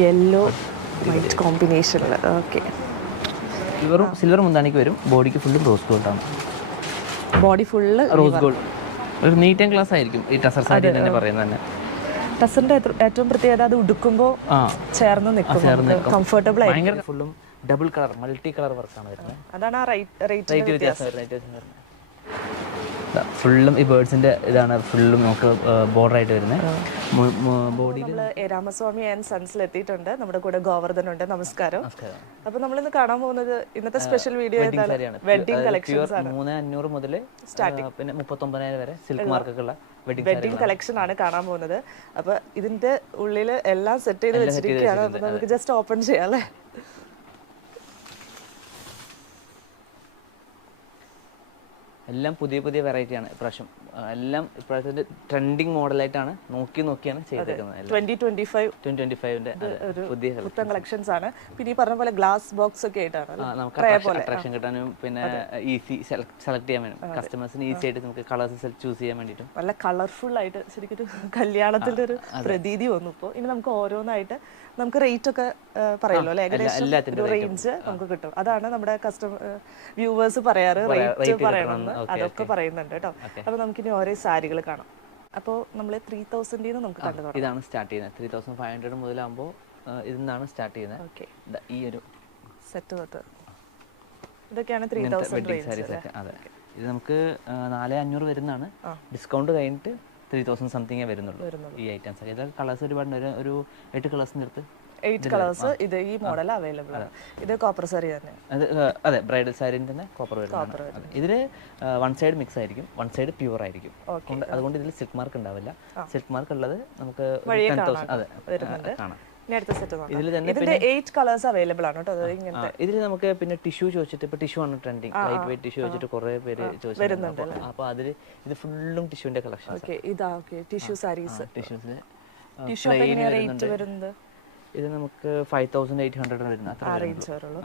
Yellow white കോമ്പിനേഷനിൽ. Okay, silver മുന്താണിക്ക് വരും. ബോഡിക്ക് ഫുള്ളും റോസ് ഗോൾഡാണ്. Body full rose gold. ഒരു നീറ്റ് ആൻഡ് ക്ലാസ് ആയിരിക്കും ഈ ടസർ സാരി തന്നെ പറയുന്നത് തന്നെ. ടസറിന്റെ ഏറ്റവും പ്രത്യേകത അത് ഉടുക്കുമ്പോൾ ചേർന്ന് നിൽക്കും, കംഫർട്ടബിൾ ആയിരിക്കും. ഫുള്ളും ഡബിൾ കളർ മൾട്ടി കളർ വർക്കാണ് വരുന്നത്. അതാണ് ആ റേറ്റ് വ്യത്യാസം വരുന്നത്. ഫുള്ളും ഈ ബേർഡ്സിന്റെ ഇതാണ് ഫുള്ളും നമുക്ക് ബോർഡർ ആയിട്ട് വരുന്നത്. ബോഡിയിൽ രാമസ്വാമി ആൻഡ് സൺസിൽ എത്തിയിട്ടുണ്ട്. നമ്മുടെ കൂടെ ഗോവർദ്ധൻ ഉണ്ട്. നമസ്കാരം. അപ്പൊ നമ്മളിന്ന് കാണാൻ പോകുന്നത് ഇന്നത്തെ സ്പെഷ്യൽ വീഡിയോ വെഡിങ് കളക്ഷൻസ് ആണ്. 3500 മുതൽ പിന്നെ 39,000 വരെ സിൽക്ക് മാർക്കൊക്കെ ഉള്ള വെഡിങ് കളക്ഷൻ ആണ് കാണാൻ പോകുന്നത്. അപ്പൊ ഇതിന്റെ ഉള്ളിൽ എല്ലാം സെറ്റ് ചെയ്ത് വെച്ചിരിക്കുകയാണ്. അപ്പൊ നമുക്ക് ജസ്റ്റ് ഓപ്പൺ ചെയ്യാം അല്ലേ? എല്ലാം പുതിയ പുതിയ വെറൈറ്റിയാണ് ഇപ്രാവശ്യം. എല്ലാം ഇപ്രാവശ്യത്തെ ട്രെൻഡിങ് മോഡലായിട്ടാണ് നോക്കിയാണ് ചെയ്തേക്കുന്നത്. 2025 പുതിയ കളക്ഷൻസ് ആണ്. പിന്നെ ഈ പറഞ്ഞ പോലെ ഗ്ലാസ് ബോക്സ് ഒക്കെ ആയിട്ടാണ് നമുക്ക് അട്രാക്ഷൻ കിട്ടാനും പിന്നെ ഈസി സെലക്ട് ചെയ്യാൻ വേണ്ടി കസ്റ്റമേഴ്സിന് ഈസി ആയിട്ട് നമുക്ക് കളേഴ്സ് ചൂസ് ചെയ്യാൻ വേണ്ടിയിട്ടും നല്ല കളർഫുൾ ആയിട്ട് ശരിക്കും കല്യാണത്തിന്റെ ഒരു പ്രതീതി വന്നു. ഇപ്പോൾ ഇനി നമുക്ക് ഓരോന്നായിട്ട് നമുക്ക് റേറ്റ് ഒക്കെ പറയുമല്ലോ അല്ലെ? ഏകദേശം റേഞ്ച് നമുക്ക് കിട്ടും. അതാണ് നമ്മുടെ വ്യൂവേഴ്സ് പറയാറ്, റേറ്റ് പറയണമെന്ന്. അതൊക്കെ പറയുന്നുണ്ട് കേട്ടോ. അപ്പൊ നമുക്കിനി ഓരോ സാരികൾ കാണാം. അപ്പോൾ നമ്മൾ 3000 നമുക്ക് കണ്ടു. ഇതാണ് സ്റ്റാർട്ട് ചെയ്യുന്നത്. 3500 മുതലാകുമ്പോൾ ഇതിന്നാണ് സ്റ്റാർട്ട് ചെയ്യുന്നത്. ഓക്കെ, ഈ ഒരു സെറ്റ് തൊട്ട് ഇതൊക്കെയാണ് 3000 സാരീസ് ഒക്കെ. അതെ, ഇത് നമുക്ക് 4500 വരുന്നതാണ്. ഡിസ്കൗണ്ട് കഴിഞ്ഞിട്ട് 3000 സംതിങ്ങേ വരുന്നുള്ളൂ ഈ ഐറ്റംസ്. ഇതൊക്കെ കളേഴ്സ് ഒരുപാട് ഒരു 8 കളേഴ്സിന് അടുത്ത് 8 കളേഴ്സ് ഇത് ഈ മോഡൽ അവൈലബിൾ ആണ്. ഇത് കോപ്പർ സാരി തന്നെ. അതെ, ബ്രൈഡൽ സാരിന്റെ തന്നെ കോപ്പർ വരുന്നത്. ഇതിൽ വൺ സൈഡ് മിക്സ് ആയിരിക്കും, വൺ സൈഡ് പ്യൂർ ആയിരിക്കും. അതുകൊണ്ട് ഇതിൽ സിൽക്ക് മാർക്ക് ഉണ്ടാവില്ല. സിൽക്ക് മാർക്ക് ഉള്ളത് നമുക്ക് 10,000 കാണാം. ഇതിൽ തന്നെ 8 കളേഴ്സ് അവൈലബിൾ ആണ് കേട്ടോ. ഇതിൽ നമുക്ക് പിന്നെ ടിഷ്യൂ ചോദിച്ചിട്ട് ഇപ്പൊ ടിഷ്യൂ ആണ് ട്രെൻഡിങ്. ലൈറ്റ് വെയിറ്റ് ടിഷ്യൂ വെച്ചിട്ട് കുറെ പേര് ചോദിച്ചിട്ടുണ്ട്. അപ്പൊ അതിൽ ഇത് ഫുള്ളും ടിഷ്യൂന്റെ collection. Tissue sarees. Tissue rate വരുന്നത് ഇത് നമുക്ക് 5800 വരുന്ന അത്ര റേഞ്ച് വരുള്ളൂ.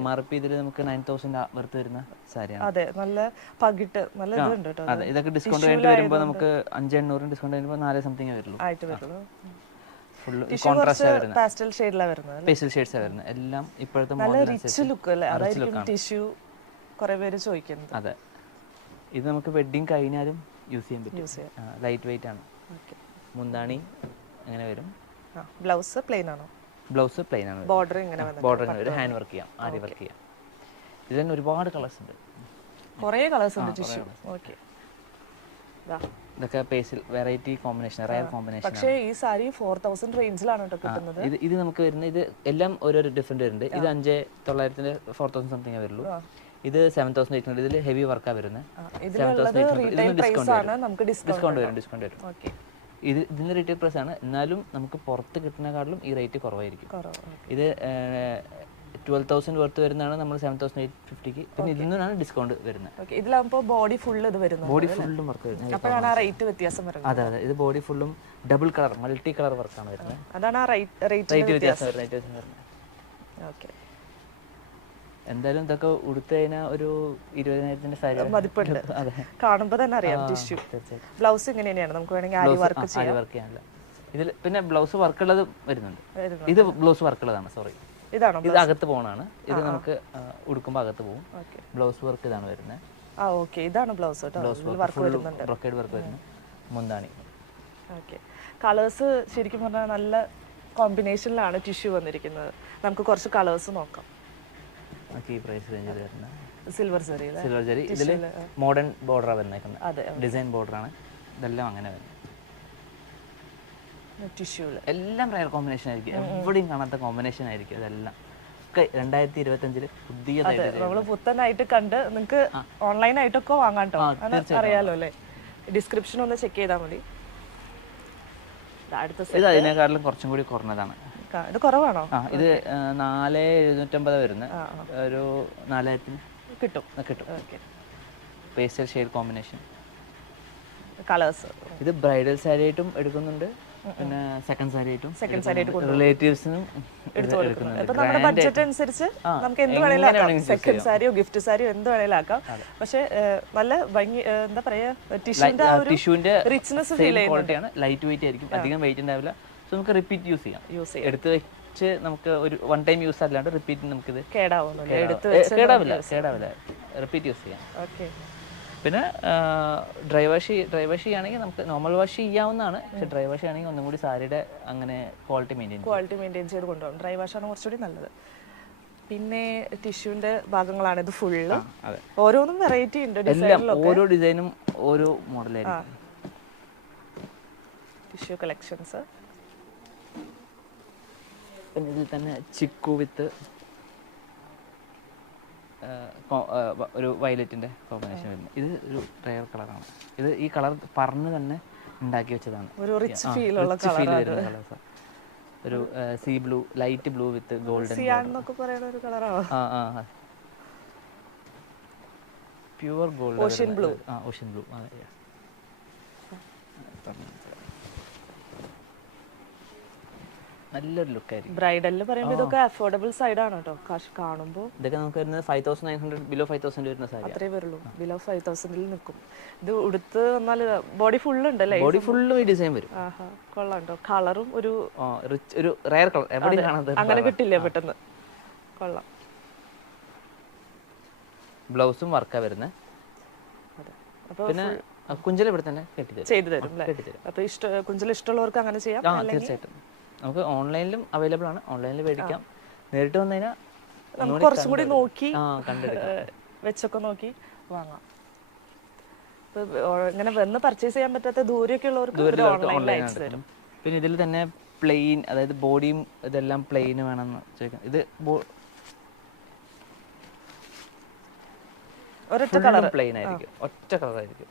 MRP ഇതിൽ നമുക്ക് 9000 വർത്ത് വരുന്ന സാരിയാണ്. അതെ, നല്ല പകിട്ട് നല്ല ഇതുണ്ട് കേട്ടോ. അതെ, ഇതൊക്കെ ഡിസ്കൗണ്ട് കഴിഞ്ഞിട്ട് വരുമ്പോൾ നമുക്ക് 5800 ഡിസ്കൗണ്ട് കഴിയുമ്പോൾ 4 സംതിങ് വരുള്ളൂ. ഫുൾ കോൺട്രാസ്റ്റ് വരുന്നത്, പാസ്റ്റൽ ഷെയ്ഡിലാണ് വരുന്നത്. പേസ്റ്റൽ ഷെയ്ഡ്സ് വരുന്നത് എല്ലാം ഇപ്പോഴത്തെ നല്ല റിച്ച് ലുക്ക് അല്ലേ? അതായിരിക്കും ടിഷ്യൂ കുറേ പേര് ചോദിക്കുന്നത്. അതെ, ഇത് നമുക്ക് വെഡിങ് കഴിഞ്ഞാലും യൂസ് ചെയ്യാൻ പറ്റും. ലൈറ്റ് വെയിറ്റ് ആണ്. മുന്താണി അങ്ങനെ വരും. ബ്ലൗസ് പ്ലെയിൻ ആണോ? ബ്ലൗസ് പ്ലെയിൻ ആണ്. ബോർഡർ ഇങ്ങനെ വന്നിട്ട് ബോർഡർ ഒരു ഹാൻഡ് വർക്ക് ചെയ്യാം, ആരി വർക്ക് ചെയ്യാം. ഇതിൽ തന്നെ ഒരുപാട് കളേഴ്സ് ഉണ്ട്, കുറേ കളേഴ്സ് ഉണ്ട് ടിഷ്യൂ. ഓക്കെ, ഇതൊക്കെ പേസിൽ വെറൈറ്റി കോമ്പിനേഷൻ, റയർ കോമ്പിനേഷൻ. പക്ഷേ ഈ സാരി 4000 റേഞ്ചിലാണ് കേട്ടോ കിട്ടുന്നത്. ഇത് നമുക്ക് വരുന്നത് ഇത് എല്ലാം ഓരോരോ ഡിഫറെന്റ് വരുന്നുണ്ട്. ഇത് 5900 4000 സംതിങ് വരുള്ളൂ. ഇത് 7800. ഇതിൽ ഹെവി വർക്കാണ് വരുന്നത്. ഡിസ്കൗണ്ട് വരും. ഇതിന്റെ റീറ്റെയിൽ പ്രൈസ് ആണ്. എന്നാലും നമുക്ക് പുറത്ത് കിട്ടുന്നതിനെക്കാളും ഈ റേറ്റ് കുറവായിരിക്കും. ഇത് 12,000 വർത്ത് വരുന്നതാണ് നമ്മൾ 7,850. പിന്നെ ഇതിൽ നിന്നാണ് ഡിസ്കൗണ്ട് വരുന്നത്. ഇതിലാകുമ്പോൾ ബോഡി ഫുൾ ഇത് വരുന്നത്, ബോഡി ഫുള്ളും വർക്ക് വരുന്നത്. അപ്പോഴാണ് ആ റേറ്റ് വ്യത്യാസം വരുന്നത്. അതെ, ഇത് ബോഡി ഫുള്ളും ഡബിൾ കളർ മൾട്ടി കളർ വർക്കാണ് വരുന്നത്. അതാണ് ആ റേറ്റ് വ്യത്യാസം വരുന്നത്. ഓക്കെ, എന്തായാലും ഇതൊക്കെ ഉടുത്തു കഴിഞ്ഞാൽ ഒരു 20,000 സാരി മതിപ്പുണ്ട്. കാണുമ്പോൾ തന്നെ അറിയാം. ടിഷ്യൂ ബ്ലൗസ് ഇങ്ങനെയാണ്, നമുക്ക് വേണമെങ്കിൽ ആരി വർക്ക് ചെയ്യാനില്ല. ഇതിൽ പിന്നെ ബ്ലൗസ് വർക്കുള്ളത് വരുന്നുണ്ട്. ഇത് ബ്ലൗസ് വർക്കുള്ളതാണ്. സോറി, ഇതാണോ? ഇത് അകത്ത് പോകണാണ്. ഇത് നമുക്ക് ഉടുക്കുമ്പോൾ അകത്ത് പോകും. ബ്ലൗസ് വർക്ക് ഇതാണ് വരുന്നത്. ഇതാണ് ബ്ലൗസ്. ബ്രൊക്കേഡ് വർക്ക് വരുന്നത്. മുന്താണി. ഓക്കെ, കളേഴ്സ് ശരിക്കും പറഞ്ഞാൽ നല്ല കോമ്പിനേഷനിലാണ് ടിഷ്യൂ വന്നിരിക്കുന്നത്. നമുക്ക് കുറച്ച് കളേഴ്സ് നോക്കാം. ഈ പ്രൈസ് റേഞ്ചിൽ വരുന്നത് സിൽവർ ജെറി. ഇതിൽ മോഡേൺ ബോർഡറാണ് വന്നേക്കുന്നത്. ഡിസൈൻ ബോർഡറാണ്. ഇതെല്ലാം അങ്ങനെ വരുന്നത്. ടിഷ്യൂല് എല്ലാം റയർ കോമ്പിനേഷൻ ആയിരിക്കും. എവിടെയും കാണാത്ത കോമ്പിനേഷൻ ആയിരിക്കും. ഇതെല്ലാം ഒക്കെ 2025 പുതിയതായിട്ട് നമ്മള് പുത്തനായിട്ട് കണ്ട് നിങ്ങൾക്ക് ഓൺലൈനായിട്ടൊക്കെ വാങ്ങാൻ അറിയാലോ അല്ലേ? ഡിസ്ക്രിപ്ഷൻ ഒന്ന് ചെക്ക് ചെയ്താൽ മതി. ഇത് അതിനേക്കാളും കുറച്ചും കൂടി കുറഞ്ഞതാണ്. ഇത് കുറവാണോ? ഇത് 4750 വരുന്നത്. ഒരു 4000 കിട്ടും. Pastel shade combination colours. ഇത് ബ്രൈഡൽ സാരി ആയിട്ടും എടുക്കുന്നുണ്ട്, പിന്നെ സെക്കൻഡ് സാരി ആയിട്ടും റിലേറ്റീവ്സിനും എടുക്കുന്നുണ്ട്. നമ്മുടെ ബഡ്ജറ്റ് അനുസരിച്ച് നമുക്ക് എന്ത് വേണേലും സെക്കൻഡ് സാരിയോ ഗിഫ്റ്റ് സാരിയോ എന്ത് വേണേലും ആക്കാം. പക്ഷെ നല്ല ഭംഗി, എന്താ പറയാ, ടിഷ്യൂന്റെ റിച്ച്നെസ് ഫീൽ ചെയ്യുന്നുണ്ട്. ലൈറ്റ് വെയിറ്റ് ആയിരിക്കും, അധികം വെയിറ്റ് ഉണ്ടാവില്ല. സോ നമുക്ക് റിപ്പീറ്റ് യൂസ് ചെയ്യാം. എടുത്ത് വെച്ച് നമുക്ക് ഒരു വൺ ടൈം യൂസ് അല്ലാണ്ട് റിപ്പീറ്റ് നമുക്കിത് കേടാവില്ല റിപ്പീറ്റ് യൂസ് ചെയ്യാം. ഓക്കെ. പിന്നെ ഡ്രൈ വാഷ് ചെയ്യുകയാണെങ്കിൽ നമുക്ക് നോർമൽ വാഷ് ചെയ്യാവുന്നതാണ്. പക്ഷെ ഡ്രൈ വാഷ് ആണെങ്കിൽ ഒന്നും കൂടി സാരിയുടെ അങ്ങനെ ക്വാളിറ്റി മെയിൻറ്റെയിൻ ചെയ്ത് കൊണ്ടുപോകും. ഡ്രൈ വാഷാണ് കുറച്ചുകൂടി നല്ലത്. പിന്നെ ടിഷ്യൂവിന്റെ ഭാഗങ്ങളാണ് ഇത് ഫുള്ള്. ഓരോന്നും വെറൈറ്റി ഉണ്ട്, ഓരോ ഡിസൈനും ഓരോ മോഡലായിരിക്കും. Tissue collections. പിന്നെ ഇതിൽ തന്നെ ചിക്കു വിത്ത് ഒരു വയലറ്റിന്റെ കോമ്പിനേഷൻ വരുന്നത്. ഇത് ഒരു റെയർ കളറാണ്. ഈ കളർ പറഞ്ഞ് തന്നെ ഉണ്ടാക്കി വെച്ചതാണ്. ഒരു റിച്ച് ഫീൽ വരുന്ന കളേഴ്സ്. ഒരു സീ ബ്ലൂ, ലൈറ്റ് ബ്ലൂ വിത്ത് golden pure gold, ocean blue. നല്ലൊരു ലുക്കായിരിക്കും. ബ്രൈഡലിന് പറയുമ്പോൾ ഇതൊക്കെ അഫോർഡബിൾ സൈഡ് ആണ് കേട്ടോ. കാശ് കാണുമ്പോൾ ഇതൊക്കെ നമുക്ക് വരുന്നത് 5,900 ബിലോ 5,000 വരുന്ന സാരി. അത്രേ വരുള്ളൂ. ബിലോ 5,000 നിൽക്കും. ഇത് ഉടുത്ത് വന്നാൽ ബോഡി ഫുള്ള് ഉണ്ടല്ലേ? ബോഡി ഫുള്ളും ഈ ഡിസൈൻ വരും. കൊള്ളാം കേട്ടോ. കളറും ഒരു റയർ കളർ, എവിടെയും കാണാതെ അങ്ങനെ കിട്ടില്ല പെട്ടെന്ന്. കൊള്ളാം. ബ്ലൗസും വർക്കാ വരുന്നത്. പിന്നെ കുഞ്ചല ഇവിടെ തന്നെ ചെയ്തു തരും. അപ്പൊ കുഞ്ചല ഇഷ്ടമുള്ളവർക്ക് അങ്ങനെ ചെയ്യാം. തീർച്ചയായിട്ടും നമുക്ക് ഓൺലൈനിലും അവൈലബിൾ ആണ്. ഓൺലൈനിൽ മേടിക്കാം. നേരിട്ട് വന്നു കഴിഞ്ഞാൽ നമുക്ക് കുറച്ചും കൂടി നോക്കി വെച്ചൊക്കെ നോക്കി വാങ്ങാം. ഇങ്ങനെ വന്ന് പർച്ചേസ് ചെയ്യാൻ പറ്റാത്ത ദൂരെയൊക്കെ ഉള്ളവർക്ക് ഓൺലൈനിൽ അയച്ചു തരും. പിന്നെ ഇതിൽ തന്നെ പ്ലെയിൻ, അതായത് ബോഡിയും ഇതെല്ലാം പ്ലെയിൻ വേണമെന്ന് ചോദിക്കാം. ഇത് ഒരൊറ്റ കളർ പ്ലെയിൻ ആയിരിക്കും, ഒറ്റ കളർ ആയിരിക്കും.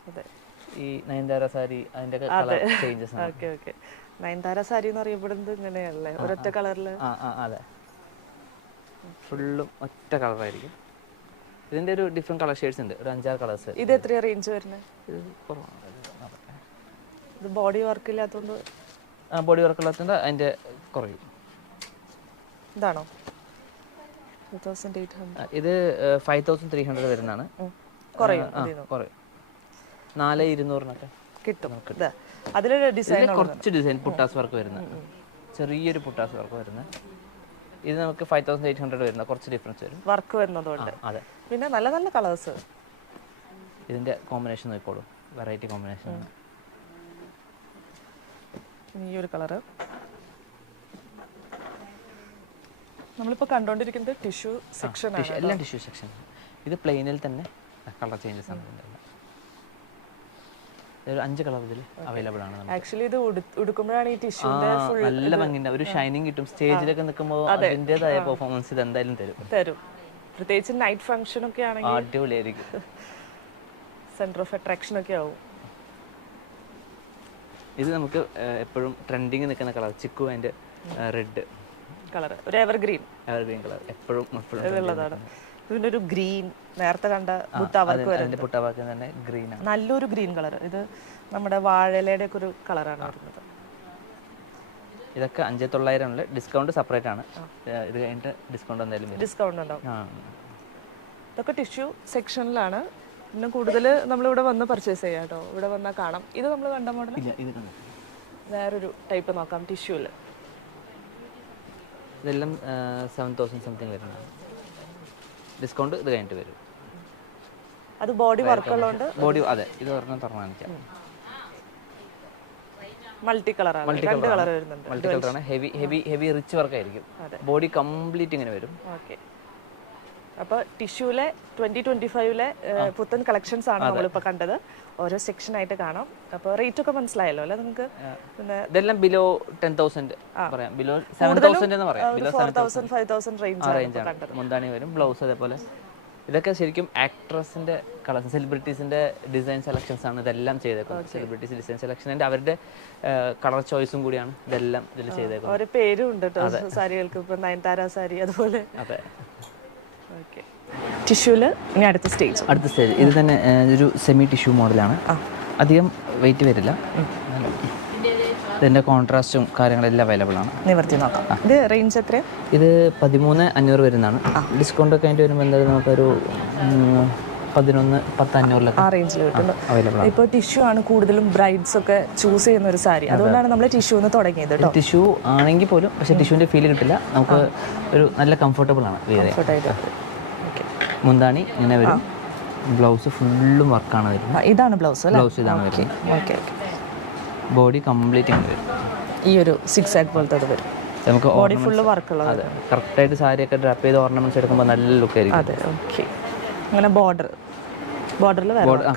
ഈ നയൻതാര സാരി അതിന്റെ കളർ ചേഞ്ചസ് ആണ്. Okay okay. നയൻതാര സാരി എന്ന് അറിയപ്പെടുന്നത് ഇങ്ങനെയല്ലേ, ഒരൊറ്റ കളറില്. അതെ, ഫുള്ളും ഒറ്റ കളറായിരിക്കും. ഇതിന്റെ ഒരു ഡിഫറെന്റ് കളർ ഷെയ്ഡ്സ് ഉണ്ട്, ഒരു 5-6 കളേഴ്സ്. ഇത് എത്രയാ റേഞ്ച് വരുന്നത്? ഇത് ബോഡി വർക്ക് ഇല്ലാത്തതുകൊണ്ട്. ബോഡി വർക്ക് ഇല്ലാത്തതുകൊണ്ട് അതിന്റെ കുറയും. ഇതാണോ 2800? ഇത് 5,300 വരുന്നതാണ്. കുറയും. 4,200 കിട്ടും. അതിലൊരു ഡിസൈൻ, കുറച്ച് ഡിസൈൻ പുട്ടാസ് വർക്ക് വരുന്നത്, ചെറിയൊരു പുട്ടാസ് വർക്ക് വരുന്നത്. ഇത് നമുക്ക് 5,800 വരുന്ന കുറച്ച് ഡിഫറൻസ് വരും വർക്ക് വരുന്നതുകൊണ്ട്. അതെ. പിന്നെ നല്ല നല്ല കളേഴ്സ്. ഇതിന്റെ കോമ്പിനേഷൻ നോക്കിക്കോളൂ, വെറൈറ്റി കോമ്പിനേഷൻ. ഈ ഒരു കളറ് നമ്മളിപ്പോൾ കണ്ടുകൊണ്ടിരിക്കുന്നത് ടിഷ്യൂ സെക്ഷൻ ആണ്. എല്ലാം ടിഷ്യൂ സെക്ഷൻ. ഇത് പ്ലെയിനിൽ തന്നെ കളർ ചേഞ്ചസ് ആണ്. ഒരു 5 കളർ ഇതിൽ അവൈലബിൾ ആണ്. ആക്ച്വലി ഇത് ഉടുക്കുമ്പോഴാണ് ഈ ടിഷ്യൂന്റെ ഫുൾ നല്ല ഭംഗിയുണ്ട്, ഒരു ഷൈനിങ് കിട്ടും. സ്റ്റേജിലൊക്കെ നിൽക്കുമ്പോൾ അതിൻ്റെതായ പെർഫോമൻസ് ഇത് എന്തായാലും തരും. പ്രത്യേകിച്ച് നൈറ്റ് ഫംഗ്ഷൻ ഒക്കെ ആണെങ്കിൽ അടിപൊളിയായിരിക്കും. സെന്റർ ഓഫ് അട്രാക്ഷൻ ഒക്കെ ആവും. ഇത് നമുക്ക് എപ്പോഴും ട്രെൻഡിങ് നിൽക്കുന്ന colour, chikoo and red colour, ഒരു എവർഗ്രീൻ കളർ എപ്പോഴും ഉള്ളതാണ്. ഇതിന്റെ ഒരു ഗ്രീൻ, നേരത്തെ കണ്ട പുട്ടാവർക്ക് തന്നെ ഗ്രീൻ ആണ്, നല്ലൊരു ഗ്രീൻ കളർ. ഇത് നമ്മുടെ വാഴയിലയുടെ ഒക്കെ ഒരു കളറാണ് വരുന്നത്. ഇതൊക്കെ 5,900 ഡിസ്കൗണ്ട് സെപ്പറേറ്റ് ആണ്. ഇത് കഴിഞ്ഞിട്ട് ഡിസ്കൗണ്ട് എന്തായാലും ഡിസ്കൗണ്ട് ഉണ്ടാവും. ഇതൊക്കെ ടിഷ്യൂ സെക്ഷനിലാണ്. പിന്നെ കൂടുതൽ നമ്മളിവിടെ വന്ന് പർച്ചേസ് ചെയ്യാം കേട്ടോ. ഇവിടെ വന്നാൽ കാണാം. ഇത് നമ്മൾ കണ്ട മോഡൽ വേറൊരു ടൈപ്പ് നോക്കാം. ടിഷ്യൂല് ഇതെല്ലാം 7,000 സംതിങ് വരുന്നതാണ്. ഡിസ്കൗണ്ട് ഇത് കഴിഞ്ഞിട്ട് വരും. അത് ബോഡി വർക്ക് ഉള്ളതുകൊണ്ട് ബോഡി. അതെ, ഇത് ഒരെണ്ണം തുറന്നിരിക്കാം. മൾട്ടി കളറാണ്, രണ്ട് കളർ വരുന്നുണ്ട്. മൾട്ടി കളറാണ്. ഹെവി റിച്ച് വർക്ക് ആയിരിക്കും. ബോഡി കംപ്ലീറ്റ് ഇങ്ങനെ വരും. ഓക്കെ. അപ്പോൾ ടിഷ്യൂലെ 2025 പുത്തൻ കളക്ഷൻസ് ആണ് നമ്മളിപ്പോൾ കണ്ടത്. ഓരോ സെക്ഷൻ ആയിട്ട് കാണാം. അപ്പോൾ റേറ്റ് ഒക്കെ മനസ്സിലായല്ലോ അല്ലേ നിങ്ങൾക്ക്? പിന്നെ ഇതെല്ലാം ബിലോ 10,000 പറയാം, ബിലോ 7,000 എന്ന് പറയാം. ബിലോ 4,000 5,000 റേഞ്ച് ആണ്. മുന്താണി വരും, ബ്ലൗസ് അതേപോലെ. ഇതൊക്കെ ശരിക്കും ആക്ട്രസിന്റെ കളക്ഷൻ, സെലിബ്രിറ്റീസിന്റെ ഡിസൈൻ സെലക്ഷൻസ് ആണ് ഇതെല്ലാം ചെയ്തേക്കുന്നത്. സെലിബ്രിറ്റീസ് ഡിസൈൻ സെലക്ഷൻ ആൻഡ് അവരുടെ കളർ ചോയ്സും കൂടിയാണ് ഇതെല്ലാം ഇതിൽ ചെയ്തേക്കുന്നത്. ഒരു പേരും ഉണ്ട് കേട്ടോ സാരികൾക്ക്. ഇപ്പൊ നയൻതാര സാരി അതുപോലെ. അതെ. ഓക്കെ. ടിഷ്യൂല് ഇനി അടുത്ത സ്റ്റേജ് ഇത് തന്നെ ഒരു സെമി ടിഷ്യൂ മോഡലാണ്. അധികം വെയിറ്റ് വരില്ല. ഇതിന്റെ കോൺട്രാസ്റ്റും കാര്യങ്ങളെല്ലാം അവൈലബിൾ ആണ്. നിവർത്തി നോക്കാം. ഇത് റേഞ്ച് എത്രയാണ്? ഇത് 13,500 വരുന്നതാണ്. ഡിസ്കൗണ്ട് ഒക്കെ ആയിട്ട് വരുമ്പോൾ എന്തായാലും നമുക്കൊരു 11, 10, 500 ആ റേഞ്ചിൽ കിട്ടുന്നു. അവൈലബിൾ ആണ്. ഇപ്പോൾ ടിഷ്യൂ ആണ് കൂടുതലും ബ്രൈഡ്സ് ഒക്കെ ചൂസ് ചെയ്യുന്ന ഒരു സാരി, അതുകൊണ്ടാണ് നമ്മൾ ടിഷ്യൂ എന്ന് തുടങ്ങിയത് കേട്ടോ. ടിഷ്യൂ ആണെങ്കിൽ പോലും പക്ഷേ ടിഷ്യൂവിൻ്റെ ഫീൽ കിട്ടില്ല, നമുക്ക് ഒരു നല്ല കംഫർട്ടബിൾ ആണ്. മുന്താണി ഇങ്ങനെ വരും, ബ്ലൗസ് ഫുള്ളും വർക്കാണ് വരുന്നത്. ഇതാണ് ബ്ലൗസ് അല്ലേ? ബ്ലൗസ് ഇതാണ് വരുന്നത്. ഓക്കെ. ബോഡി കംപ്ലീറ്റ് ഇങ്ങനെ വരും, ഈ ഒരു 6 ആക്ട് പോലത്തെ വരും. നമുക്ക് ബോഡി ഫുള്ള് വർക്കുള്ളത്. അതെ, കറക്റ്റായിട്ട് സാരിയൊക്കെ ഡ്രാപ്പ് ചെയ്ത് ഓർണമെന്റ്സ് എടുക്കുമ്പോൾ നല്ല ലുക്ക് ആയിരിക്കും. അതെ, ഓക്കെ. അങ്ങനെ ബോർഡറിൽ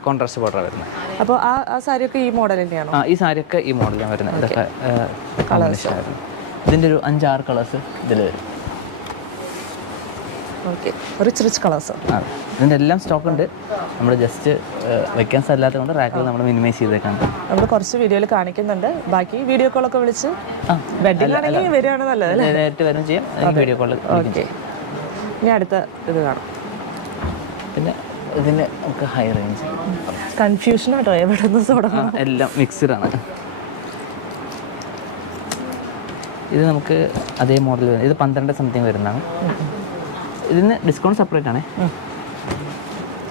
കോൺട്രാസ്റ്റ് ബോർഡർ വരുന്നത്. അപ്പോൾ ആ സാരിയൊക്കെ ഈ മോഡൽ തന്നെയാണോ? ഈ സാരിയൊക്കെ ഈ മോഡലാണ് വരുന്നത്. ഇതൊക്കെ കോമ്പിനേഷൻ ആയിരുന്നു. ഇതിൻ്റെ ഒരു 5-6 കളേഴ്സ് ഇതിൽ വരും. Okay, rich colours. ഇതിൻ്റെ എല്ലാം സ്റ്റോക്ക് ഉണ്ട്, നമ്മൾ ജസ്റ്റ് വെക്കാൻ സ്ഥലമില്ലാത്തത് കൊണ്ട് റാക്കിൽ നമ്മൾ മിനിമൈസ് ചെയ്തേക്കാണ്. നമ്മൾ കുറച്ച് വീഡിയോയിൽ കാണിക്കുന്നുണ്ട്, ബാക്കി വീഡിയോ കോളൊക്കെ വിളിച്ച് വെഡിങ് ആണെങ്കിൽ വരികയാണ് നല്ലത് അല്ലേ? നേരിട്ട് വരും ചെയ്യാം, വീഡിയോ കോൾ. ഓക്കെ, ഇനി അടുത്ത ഇത് കാണാം. പിന്നെ ഇതിൻ്റെ നമുക്ക് ഹൈ റേഞ്ച് കൺഫ്യൂഷൻ ആട്ടോ, എവിടെ നിന്ന് തുടങ്ങാം, എല്ലാം മിക്സ്ഡ് ആണ്. ഇത് നമുക്ക് അതേ മോഡൽ വരുന്നത്, ഇത് 12 സംതിങ് വരുന്നതാണ്. ഇതിന് ഡിസ്കൗണ്ട് സെപ്പറേറ്റ് ആണ്.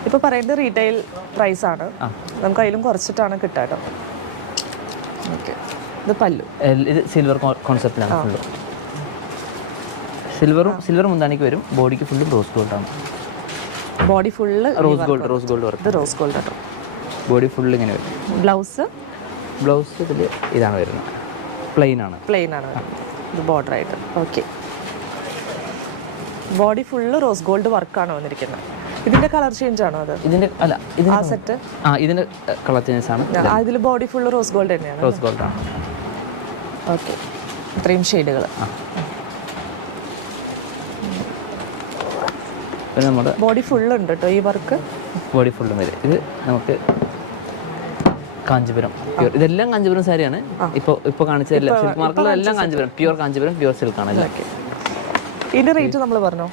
ഇപ്പോൾ പറയുന്നത് റീറ്റെയിൽ പ്രൈസ് ആണ്, നമുക്ക് അതിലും കുറച്ചിട്ടാണ് കിട്ടുക കേട്ടോ. ഓക്കെ, ഇത് പല്ലു. ഇത് സിൽവർ കോൺസെപ്റ്റിലാണ് ഫുള്ള്. സിൽവർ മുന്താണിക്ക് വരും, ബോഡിക്ക് ഫുള്ളും റോസ് ഗോൾഡ് ആണ്. Body full rose gold work. ഇത് റോസ് ഗോൾഡ് കേട്ടോ. ബോഡി ഫുള്ള് ഇങ്ങനെ വരും. ബ്ലൗസ് ഇതിൽ ഇതാണ് വരുന്നത്, പ്ലെയിൻ ആണ്. ഇത് ബോർഡർ ആയിട്ട്. Okay, body full rose gold വർക്കാണ് വന്നിരിക്കുന്നത്. ഇതിന്റെ കളർ ചേഞ്ച് ആണോ അത്? ഇതിന്റെ അല്ല, ആ സെറ്റ് ഇതിന്റെ കളർ ചേഞ്ചസ് ആണ്. ഇതിൽ ബോഡി ഫുള്ള് റോസ് ഗോൾഡ് തന്നെയാണ്. റോസ് ഗോൾഡ് ആണ്. ഓക്കെ, ഇത്രയും ഷെയ്ഡുകൾ. പിന്നെ നമ്മുടെ ബോഡി ഫുള്ള് ഉണ്ട് കേട്ടോ ഈ വർക്ക്. ബോഡി ഫുള്ളും വരും. ഇത് നമുക്ക് കാഞ്ചീപുരം പ്യൂർ, ഇതെല്ലാം കാഞ്ചീപുരം സാരിയാണ്. ഇപ്പോൾ കാണിച്ചതെല്ലാം സിൽക്ക് മാർക്കറ്റിലെല്ലാം കാഞ്ചീപുരം, പ്യൂർ കാഞ്ചീപുരം, പ്യൂർ സിൽക്കാണ് എല്ലാം. ഇതിന്റെ റേറ്റ് നമ്മൾ പറഞ്ഞോ?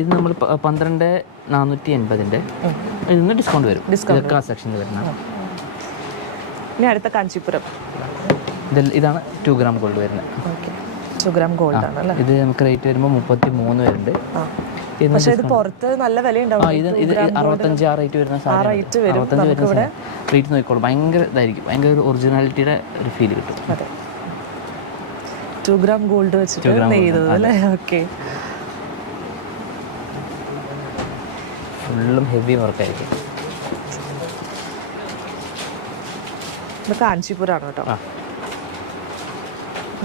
ഇത് നമ്മൾ 12,480 ഇതിന് ഡിസ്കൗണ്ട് വരും. ഇതൊക്കെ ആ സെക്ഷനിൽ വരുന്നത്. ഇനി അടുത്ത കാഞ്ചീപുരം, ഇതാണ് 2 ഗ്രാം ഗോൾഡ് വരുന്നത്. 2 ഗ്രാം ഗോൾഡ് ആണ് അല്ലേ? ഇത് നമുക്ക് റേറ്റ് വരുമ്പോൾ 33 വരുന്നുണ്ട്. പക്ഷേ ഇത് പുറത്ത് നല്ല വിലയുണ്ടാവും. ഇത് 65 ആ റേറ്റ് വരുന്ന സാധനം. റേറ്റ് നോക്കിക്കോളൂ, ഭയങ്കര ഇതായിരിക്കും, ഭയങ്കര ഒരു ഒറിജിനാലിറ്റിയുടെ ഒരു ഫീൽ കിട്ടും. അതെ, 2 ഗ്രാം ഗോൾഡ് വെച്ചിട്ട് നെയ്തത് അല്ലേ? ഓക്കെ, ഫുള്ളും ഹെവി വർക്കായിരിക്കും. ഇത് കാഞ്ചീപുരമാണ് കേട്ടോ.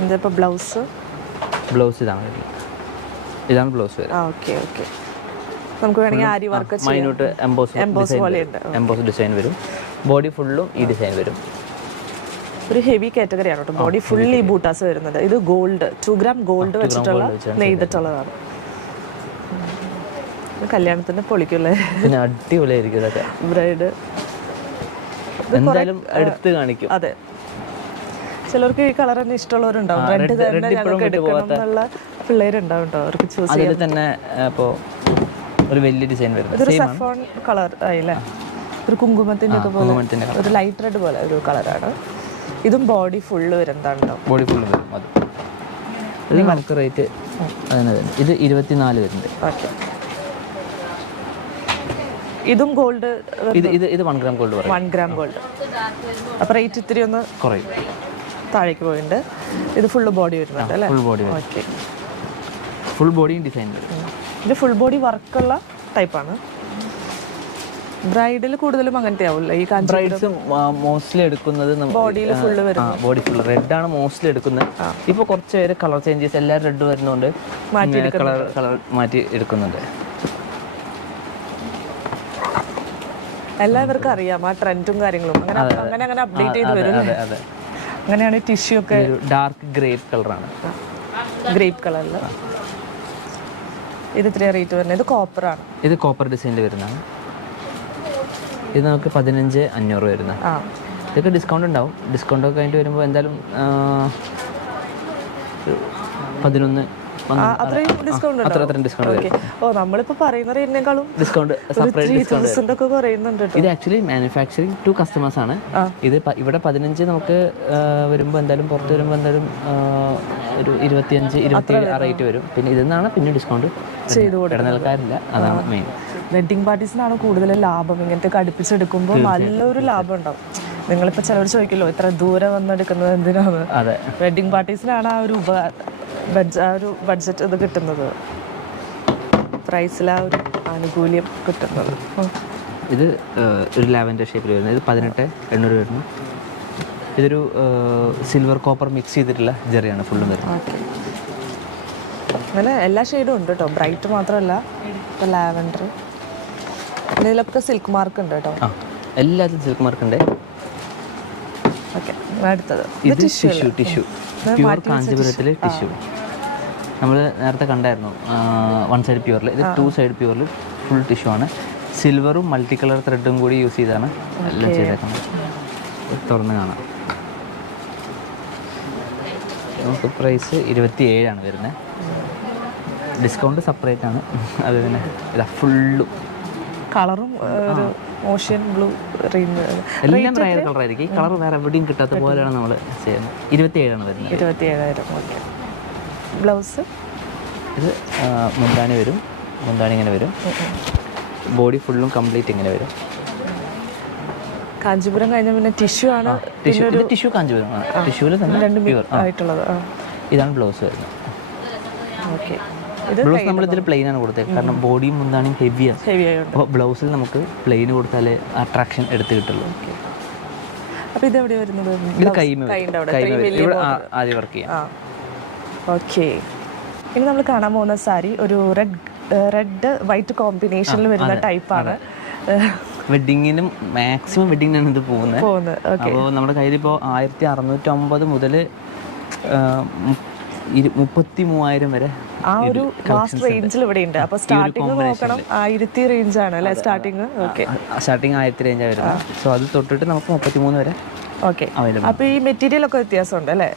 ഇതിപ്പോൾ ബ്ലൗസ് ഇതാണ് ബ്ലൗസ് വരും. ഓക്കെ, നമുക്ക് വേണമെങ്കിൽ ആരി വർക്ക് മൈന്യൂട്ട് എംബോസ് ഡിസൈൻ വരും. ബോഡി ഫുള്ളും ഈ ഡിസൈൻ വരും. ഒരു ഹെവി കാറ്റഗറിയാണ് കേട്ടോ. ബോഡി ഫുള്ളി ഈ ബൂട്ടാസ് വരുന്നത്. ഇത് ഗോൾഡ് 2 ഗ്രാം ഗോൾഡ് വെച്ചിട്ടുള്ള നെയ്തിട്ടുള്ളതാണ്. കല്യാണത്തിന് പൊളിക്കല്ലേ, പിന്നെ അടിപൊളിയായിരിക്കും ഇതൊക്കെ. ബ്രൈഡ് എന്തായാലും എടുത്ത് കാണിക്കും. അതെ, ചിലർക്ക് ഈ കളർ തന്നെ ഇഷ്ടമുള്ളവരുണ്ടാവും. റെഡ് തന്നെ ഞങ്ങൾക്ക് എടുക്കണം എന്നുള്ള പിള്ളേരുണ്ടാവും കേട്ടോ. അവർക്ക് ചൂസ് ചെയ്യാൻ തന്നെ. ഇപ്പോൾ ഒരു വലിയ ഡിസൈൻ വരുന്നത് ഇതൊരു സഫോൺ കളർ ആയില്ലേ, ഒരു കുങ്കുമത്തിൻ്റെ ഒക്കെ പോലെ ഒരു ലൈറ്റ് റെഡ് പോലെ ഒരു കളറാണ്. ഇതും ബോഡി ഫുള്ള് വരുന്നതാണ്. ബോഡി ഫുള്ള് വരും. ഇത് നമുക്ക് റേറ്റ് അങ്ങനെ വരും. ഇത് 24 വരുന്നുണ്ട്. ഓക്കെ, ഇതും ഗോൾഡ്. ഇത് 1 ഗ്രാം ഗോൾഡ് പറയും. 1 ഗ്രാം ഗോൾഡ്. അപ്പോൾ റേറ്റ് ഇത്തിരി ഒന്ന് കുറയും, താഴേക്ക് പോയിട്ടുണ്ട്. ഇത് ഫുള്ള് ബോഡി വരുന്നുണ്ട് അല്ലേ? Full body. ഓക്കെ, ഫുൾ ബോഡിയും ഡിസൈൻ വരും. ഇത് ഫുൾ ബോഡി വർക്കുള്ള ടൈപ്പാണ്. ബ്രൈഡിൽ കൂടുതലും അങ്ങനത്തെ ആവില്ല. ഈ ബ്രൈഡ്സ് മോസ്റ്റ്ലി എടുക്കുന്നത് ബോഡിയിൽ ഫുള്ള് വരും. ബോഡി ഫുള്ള് റെഡ് ആണ് മോസ്റ്റ്ലി എടുക്കുന്നത്. ഇപ്പോൾ കുറച്ച് പേര് കളർ ചേഞ്ചസ്, എല്ലാവരും റെഡ് വരുന്നതുകൊണ്ട് കളർ മാറ്റി എടുക്കുന്നുണ്ട്. എല്ലാവർക്കും അറിയാം ആ ട്രെൻഡും കാര്യങ്ങളും. അങ്ങനെ അപ്ഡേറ്റ് ചെയ്ത് വരും. അങ്ങനെയാണ് ടിഷ്യൂ ഒക്കെ. ഡാർക്ക് ഗ്രേപ്പ് കളറാണ്. ഗ്രേപ്പ് കളറിൽ ഇത് ഇത്രയും റേറ്റ് വരുന്നത്. ഇത് കോപ്പറാണ്. ഇത് കോപ്പർ ഡിസൈനിൽ വരുന്നതാണ്. ഇത് നമുക്ക് 15,500 വരുന്നത്. ഇതൊക്കെ ഡിസ്കൗണ്ട് ഉണ്ടാവും. ഡിസ്കൗണ്ട് ഒക്കെ കഴിഞ്ഞിട്ട് വരുമ്പോൾ എന്തായാലും 11 അത്രയും ഡിസ്കൗണ്ട് ഡിസ്കൗണ്ട്. നമ്മളിപ്പോ പറയുന്ന റേറ്റിനേക്കാളും ഡിസ്കൗണ്ട് ഒക്കെ പറയുന്നുണ്ട്. ഇത് ആക്ച്വലി മാനുഫാക്ചറിങ് ടു കസ്റ്റമേഴ്സ് ആണ്. ഇത് ഇവിടെ 15 നമുക്ക് വരുമ്പോൾ എന്തായാലും പുറത്ത് വരുമ്പോൾ എന്തായാലും ഒരു 25-27 ആ റേറ്റ് വരും. പിന്നെ ഇതിൽ നിന്നാണ് പിന്നെ ഡിസ്കൗണ്ട് ഇടനിലക്കാരില്ല, അതാണ് മെയിൻ. വെഡിങ് പാർട്ടീസിനാണ് കൂടുതൽ ലാഭം. ഇങ്ങനത്തെ അടുപ്പിച്ചെടുക്കുമ്പോൾ നല്ലൊരു ലാഭം ഉണ്ടാവും. നിങ്ങളിപ്പോൾ ചിലർ ചോദിക്കല്ലോ ഇത്ര ദൂരെ വന്നെടുക്കുന്നത് എന്തിനാണ്? വെഡിങ് പാർട്ടീസിനാണ് ആ ഒരു ബഡ്ജറ്റ് ഇത് കിട്ടുന്നത്, പ്രൈസിൽ ആ ഒരു ആനുകൂല്യം കിട്ടുന്നത്. ഇത് ഒരു ലാവൻഡർ ഷേപ്പിൽ വരുന്നത്. ഇത് 18,800 വരുന്നു. ഇതൊരു സിൽവർ കോപ്പർ മിക്സ് ചെയ്തിട്ടുള്ള ജെറിയാണ് ഫുള്ളും വരുന്നത്. ഓക്കെ, അങ്ങനെ എല്ലാ ഷെയ്ഡും ഉണ്ട് കേട്ടോ, ബ്രൈറ്റ് മാത്രമല്ല. ഇപ്പോൾ ലാവൻഡർ, ഇതിലൊക്കെ സിൽക്ക് മാർക്ക് ഉണ്ട് കേട്ടോ. എല്ലാത്തിലും സിൽക്ക് മാർക്ക് ഉണ്ട്. ഓക്കെ, അടുത്തത് ഇത് ടിഷ്യൂ പ്യൂർ കാഞ്ചീപുരത്തിൽ ടിഷ്യൂ. നമ്മൾ നേരത്തെ കണ്ടായിരുന്നു 1 സൈഡ് പ്യൂറിൽ, ഇത് 2 സൈഡ് പ്യൂറിൽ ഫുൾ ടിഷ്യൂ ആണ്. സിൽവറും മൾട്ടി കളർ ത്രെഡും കൂടി യൂസ് ചെയ്താണ് എല്ലാം ചെയ്തേക്കുന്നത്. തുറന്ന് കാണാം. നമുക്ക് പ്രൈസ് 27 വരുന്നത്. ഡിസ്കൗണ്ട് സെപ്പറേറ്റ് ആണ്. അത് തന്നെ ഇതാ ഫുള്ളും കളറും ഒരു ഓഷ്യൻ ബ്ലൂ എല്ലാം റയർ കളറായിരിക്കും. ഈ കളർ വേറെ എവിടെയും കിട്ടാത്ത പോലെയാണ് നമ്മൾ ചെയ്യുന്നത്. 27 വരുന്നത്. 27,000. ഓക്കെ, ബ്ലൗസ് ഇത് മുന്താണി വരും. മുന്താണി ഇങ്ങനെ വരും. ബോഡി ഫുള്ളും കംപ്ലീറ്റ് ഇങ്ങനെ വരും. കാഞ്ചീപുരം കഴിഞ്ഞ പിന്നെ ടിഷ്യൂ ആണ്. ടിഷ്യൂ കാഞ്ചീപുരം ആണ്. ടിഷ്യൂവിൽ തന്നെ പ്യൂർ ആയിട്ടുള്ളത്. ഇതാണ് ബ്ലൗസ് വരുന്നത്. ഓക്കെ, ബ്ലൗസ് നമ്മൾ ഇതിൽ പ്ലെയിൻ ആണ് കൊടുത്തത്, കാരണം ബോഡിയും മുന്താണിയും ഹെവിയാണ്. അപ്പോൾ ബ്ലൗസിൽ നമുക്ക് പ്ലെയിൻ കൊടുത്താലേ അട്രാക്ഷൻ എടുത്ത് കിട്ടുള്ളൂ. അപ്പോൾ ഇത് എവിടെയാണ് വരുന്നത്? ഇത് ഇവിടെ ആദ്യം വർക്ക് ചെയ്യാം. ഓക്കെ, ഇനി നമ്മൾ കാണാൻ പോകുന്ന സാരി ഒരു റെഡ് വൈറ്റ് കോമ്പിനേഷനിൽ വരുന്ന ടൈപ്പാണ്. വെഡിങ്ങിനും മാക്സിമം വെഡിങ്ങിനാണ് ഇത് പോകുന്നത്. അപ്പോൾ നമ്മുടെ കയ്യിൽ ഇപ്പോൾ 1650 മുതൽ 33,000 വരെ ആ ഒരു വാസ്റ്റ് റേഞ്ചിൽ ഇവിടെ ഉണ്ട്. അപ്പോൾ സ്റ്റാർട്ടിങ് നോക്കണം 1000 റേഞ്ചാണ് അല്ലേ സ്റ്റാർട്ടിങ്? ഓക്കെ, സ്റ്റാർട്ടിങ് 1000 റേഞ്ചാണ് വരുന്നത്. സോ അത് തൊട്ടിട്ട് നമുക്ക് 33 വരെ. ഓക്കെ, അപ്പോൾ ഈ മെറ്റീരിയൽ ഒക്കെ വ്യത്യാസമുണ്ട് അല്ലേ?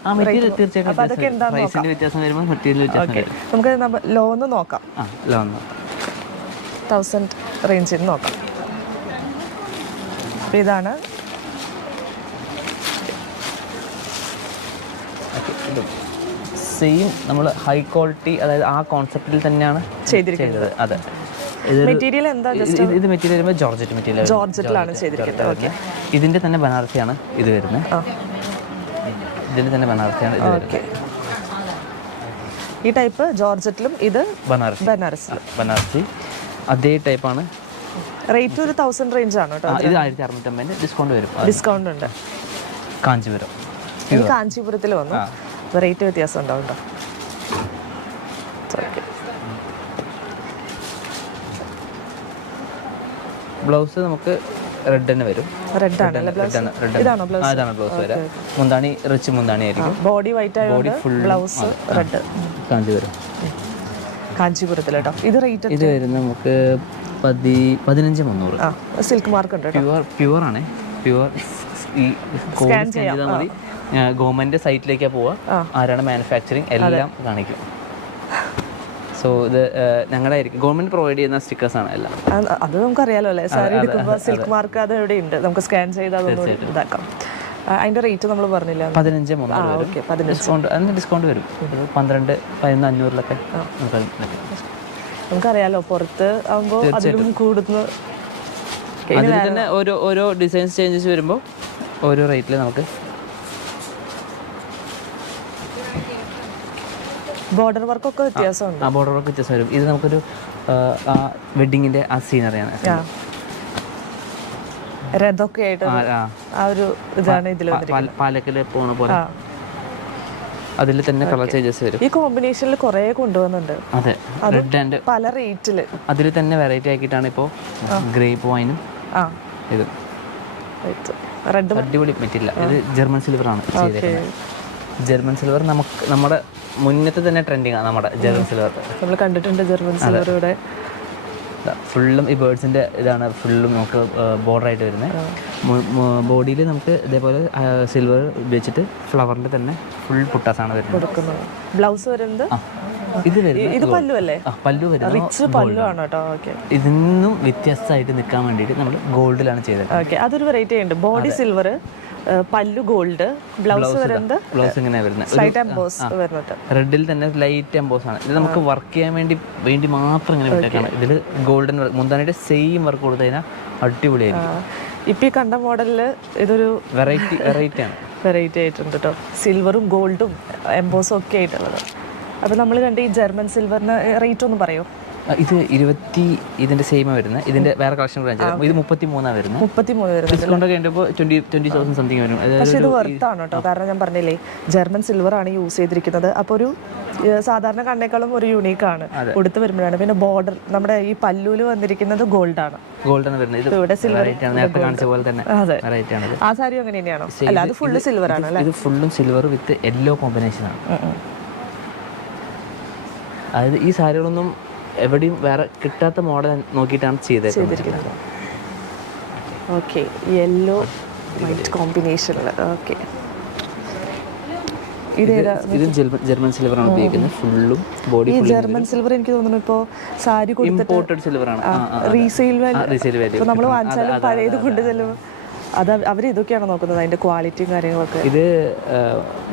തീർച്ചയായിട്ടും വ്യത്യാസം വരുമ്പോൾ മെറ്റീരിയൽ വ്യത്യാസം വരും. നമുക്ക് ലോന്ന് നോക്കാം. 1000 റേഞ്ചിൽ നോക്കാം. ഇതാണ് സെയിം നമ്മൾ ഹൈ ക്വാളിറ്റി, അതായത് ആ കോൺസെപ്റ്റിൽ തന്നെയാണ് ചെയ്തിരിക്കുന്നത്. അതെ, മെറ്റീരിയൽ എന്താ? ഇത് മെറ്റീരിയൽ വരുമ്പോൾ ജോർജറ്റ് മെറ്റീരിയൽ, ജോർജറ്റിലാണ് ചെയ്തിരിക്കുന്നത്. ഓക്കെ, ഇതിന്റെ തന്നെ ബനാറസിയാണ് ഇത് വരുന്നത്. ഇതിന്റെ തന്നെ ബനാറസിയാണ് ഇത് വരുന്നത്. ഈ ടൈപ്പ് ജോർജറ്റിലും ഇത് ബനാറസി അതേ ടൈപ്പാണ്. റേറ്റ് ഒരു 1000 റേഞ്ച് ആണ് കേട്ടോ. ഇത് 1650 ഡിസ്കൗണ്ട് വരും. ഡിസ്കൗണ്ട് ഉണ്ട്. കാഞ്ചീപുരം, കാഞ്ചീപുരത്തിൽ വന്നു. റേറ്റ് വ്യത്യാസം ഉണ്ടാവും കേട്ടോ. ബ്ലൗസ് നമുക്ക് റെഡ് തന്നെ വരും. ഇതാണോ ബ്ലൗസ് വരാം. മുന്താണി റിച്ച് മുന്താണി ആയിരിക്കും. ബോഡി വൈറ്റ് ആയതുകൊണ്ട് ബ്ലൗസ് റെഡ്. കാഞ്ചീപുരം, കാഞ്ചീപുരത്തിൽ കേട്ടോ. ഇത് റേറ്റ് ഇത് വരുന്നത് നമുക്ക് 15,300. സിൽക്ക് മാർക്ക് ഉണ്ട്. പ്യുവർ ആണ്. പ്യുവർ ഈ സ്കാൻ ചെയ്താൽ മതി. ഗവൺമെന്റ് സൈറ്റിലേക്കാണ് പോവുക. ആരാണ് മാനുഫാക്ചറിങ് എല്ലാം കാണിക്കും. സോ ഇത് ഞങ്ങളുടെ ആയിരിക്കും. ഗവൺമെന്റ് പ്രൊവൈഡ് ചെയ്യുന്ന സ്റ്റിക്കേഴ്സ് ആണ് എല്ലാം. അത് നമുക്കറിയാലോ അല്ലേ? സാരി എടുക്കുമ്പോൾ സിൽക്ക് മാർക്ക് അത് എവിടെ ഉണ്ട്, നമുക്ക് സ്കാൻ ചെയ്താൽ ഇതാക്കാം. അതിന്റെ റേറ്റ് നമ്മൾ പറഞ്ഞില്ല. 15,300. ഡിസ്കൗണ്ട്, അതിന് ഡിസ്കൗണ്ട് വരും. 12,500 നമുക്കറിയാലോ പുറത്ത് ആകുമ്പോൾ അതിലും കൂടുന്നു. അതിൽ തന്നെ ഓരോ ഡിസൈൻസ് ചേഞ്ചസ് വരുമ്പോൾ ഓരോ റേറ്റിൽ നമുക്ക്. ബോർഡർ വർക്കൊക്കെ വ്യത്യാസമുണ്ട്. ബോർഡർ വർക്ക് വ്യത്യാസം വരും. ഇത് നമുക്കൊരു വെഡിങ്ങിന്റെ ആ സീനറിയാണ്. രഥമൊക്കെ ആയിട്ട് ആ ഒരു ഇതാണ് ഇതിൽ പാലക്കല് പോണ പോലെ അതിൽ തന്നെ കളർ ചേഞ്ചസ് വരും. ഈ കോമ്പിനേഷനിൽ കുറെ കൊണ്ടുവന്നുണ്ട്. അതെ, റെഡ് ആൻഡ് പല റേറ്റില് അതിൽ തന്നെ വെറൈറ്റി ആക്കിയിട്ടാണ് ഇപ്പോൾ ഗ്രേപ്പ് വൈനും ഇത്. റെഡ് അടിപൊളി മെറ്റീരിയൽ. ഇത് ജർമ്മൻ സിൽവർ ആണ് ചെയ്തേക്കുന്നത്. ജർമ്മൻ സിൽവർ നമ്മുടെ മുന്നത്തെ തന്നെ ട്രെൻഡിങ് ആണ്. നമ്മുടെ ജർമ്മൻ സിൽവർ നമ്മൾ കണ്ടിട്ടുണ്ട്. ജർമ്മൻ സിൽവർ ഇവിടെ ഫുള്ളും ഈ ബേർഡ്സിൻ്റെ ഇതാണ് ഫുള്ളും നമുക്ക് ബോർഡറായിട്ട് വരുന്നത്. ബോഡിയിൽ നമുക്ക് ഇതേപോലെ സിൽവർ ഉപയോഗിച്ചിട്ട് ഫ്ലവറിൻ്റെ തന്നെ ഫുൾ പുട്ടാസാണ് വരുന്നത്. ബ്ലൗസ് വരുന്നത് ഇത് വരുന്നത് പല്ലു അല്ലേ? പല്ലു വരുന്നത് ഇതിന്നും വ്യത്യസ്തമായിട്ട് നിൽക്കാൻ വേണ്ടിയിട്ട് നമ്മൾ ഗോൾഡിലാണ് ചെയ്തത്. അതൊരു വെറൈറ്റി ഉണ്ട്. ബോഡി സിൽവർ, പല്ലു ഗോൾഡ്, ബ്ലൗസ് വരുന്നത് ബ്ലൗസ് ഇങ്ങനെ വരുന്നത് സ്ലൈറ്റ് എംബോസ് വരുന്നത്. റെഡിൽ തന്നെ ലൈറ്റ് എംബോസ് ആണ്. ഇത് നമുക്ക് വർക്ക് ചെയ്യാൻ വേണ്ടി മാത്രം ഇങ്ങനെ വിട്ടേക്കാണ്. ഇതിൽ ഗോൾഡൻ വർക്ക്, മുന്താണിയുടെ സെയിം വർക്ക് കൊടുത്തു കഴിഞ്ഞാൽ അടിപൊളിയായിരിക്കും. ഇപ്പം ഈ കണ്ട മോഡലിൽ ഇതൊരു വെറൈറ്റി ആണ്, വെറൈറ്റി ആയിട്ടുണ്ട് കേട്ടോ. സിൽവറും ഗോൾഡും എംബോസും ഒക്കെ ആയിട്ടുള്ളത്. അപ്പോൾ നമ്മൾ കണ്ട ഈ ജർമ്മൻ സിൽവറിന് റേറ്റ് ഒന്ന് പറയോ? ഇത് 20 ഇതിന്റെ സെയിം വരുന്നത്. ഇതിന്റെ വേറെ കളക്ഷൻ ബ്രാഞ്ച് ഇത് 33 വരുന്നത്. 33 വരുന്നത്. ഡിസ്കൗണ്ട് ഒക്കെ ഉണ്ടപ്പോൾ 20,000 സംതിങ് വരും. പക്ഷേ ഇത് വെർത്താണ് കേട്ടോ. കാരണം ഞാൻ പറഞ്ഞില്ലേ ജർമ്മൻ സിൽവർ ആണ് യൂസ് ചെയ്തിരിക്കുന്നത്. അപ്പോൾ ഒരു സാധാരണ കണ്ണേക്കാളും ഒരു യുണീക്കാണ് കൊടുത്ത് വരുമ്പോഴാണ്. പിന്നെ ബോർഡർ നമ്മുടെ ഈ പല്ലൂല് വന്നിരിക്കുന്നത് ഗോൾഡാണ്. ഗോൾഡൻ വരുന്നത്. ഇവിടെ സിൽവർ നേരത്തെ കാണിച്ച പോലെ തന്നെ വെറൈറ്റി ആണ്. ആ സാരി അങ്ങനെ തന്നെയാണോ? അല്ല, അത് ഫുള്ള് സിൽവർ ആണ് അല്ലേ? ഇത് ഫുള്ളും സിൽവർ വിത്ത് യെല്ലോ കോമ്പിനേഷൻ ആണ്. അതായത് ഈ സാരികളൊന്നും എവിടെയും വേറെ കിട്ടാത്ത മോഡൽ നോക്കിയിട്ടാണ് ചെയ്തിരിക്കുന്നത്. ഓക്കെ, യെല്ലോ വൈറ്റ് കോമ്പിനേഷനിൽ. ഓക്കെ, ഇത് ജർമ്മൻ സിൽവർ ആണ് ഉപയോഗിക്കുന്നത്. ഫുള്ളും ബോഡി. ഈ ജർമ്മൻ സിൽവർ എനിക്ക് തോന്നുന്നു ഇപ്പോൾ സാരി ഇമ്പോർട്ടഡ് സിൽവർ ആണ്. റീസെയിൽ വാല്യൂ നമ്മൾ വാങ്ങിച്ചാലും പഴയത് കൊണ്ട് ചെല്ലുമ്പോൾ അത് അവർ ഇതൊക്കെയാണ് നോക്കുന്നത്, അതിന്റെ ക്വാളിറ്റിയും കാര്യങ്ങളൊക്കെ. ഇത്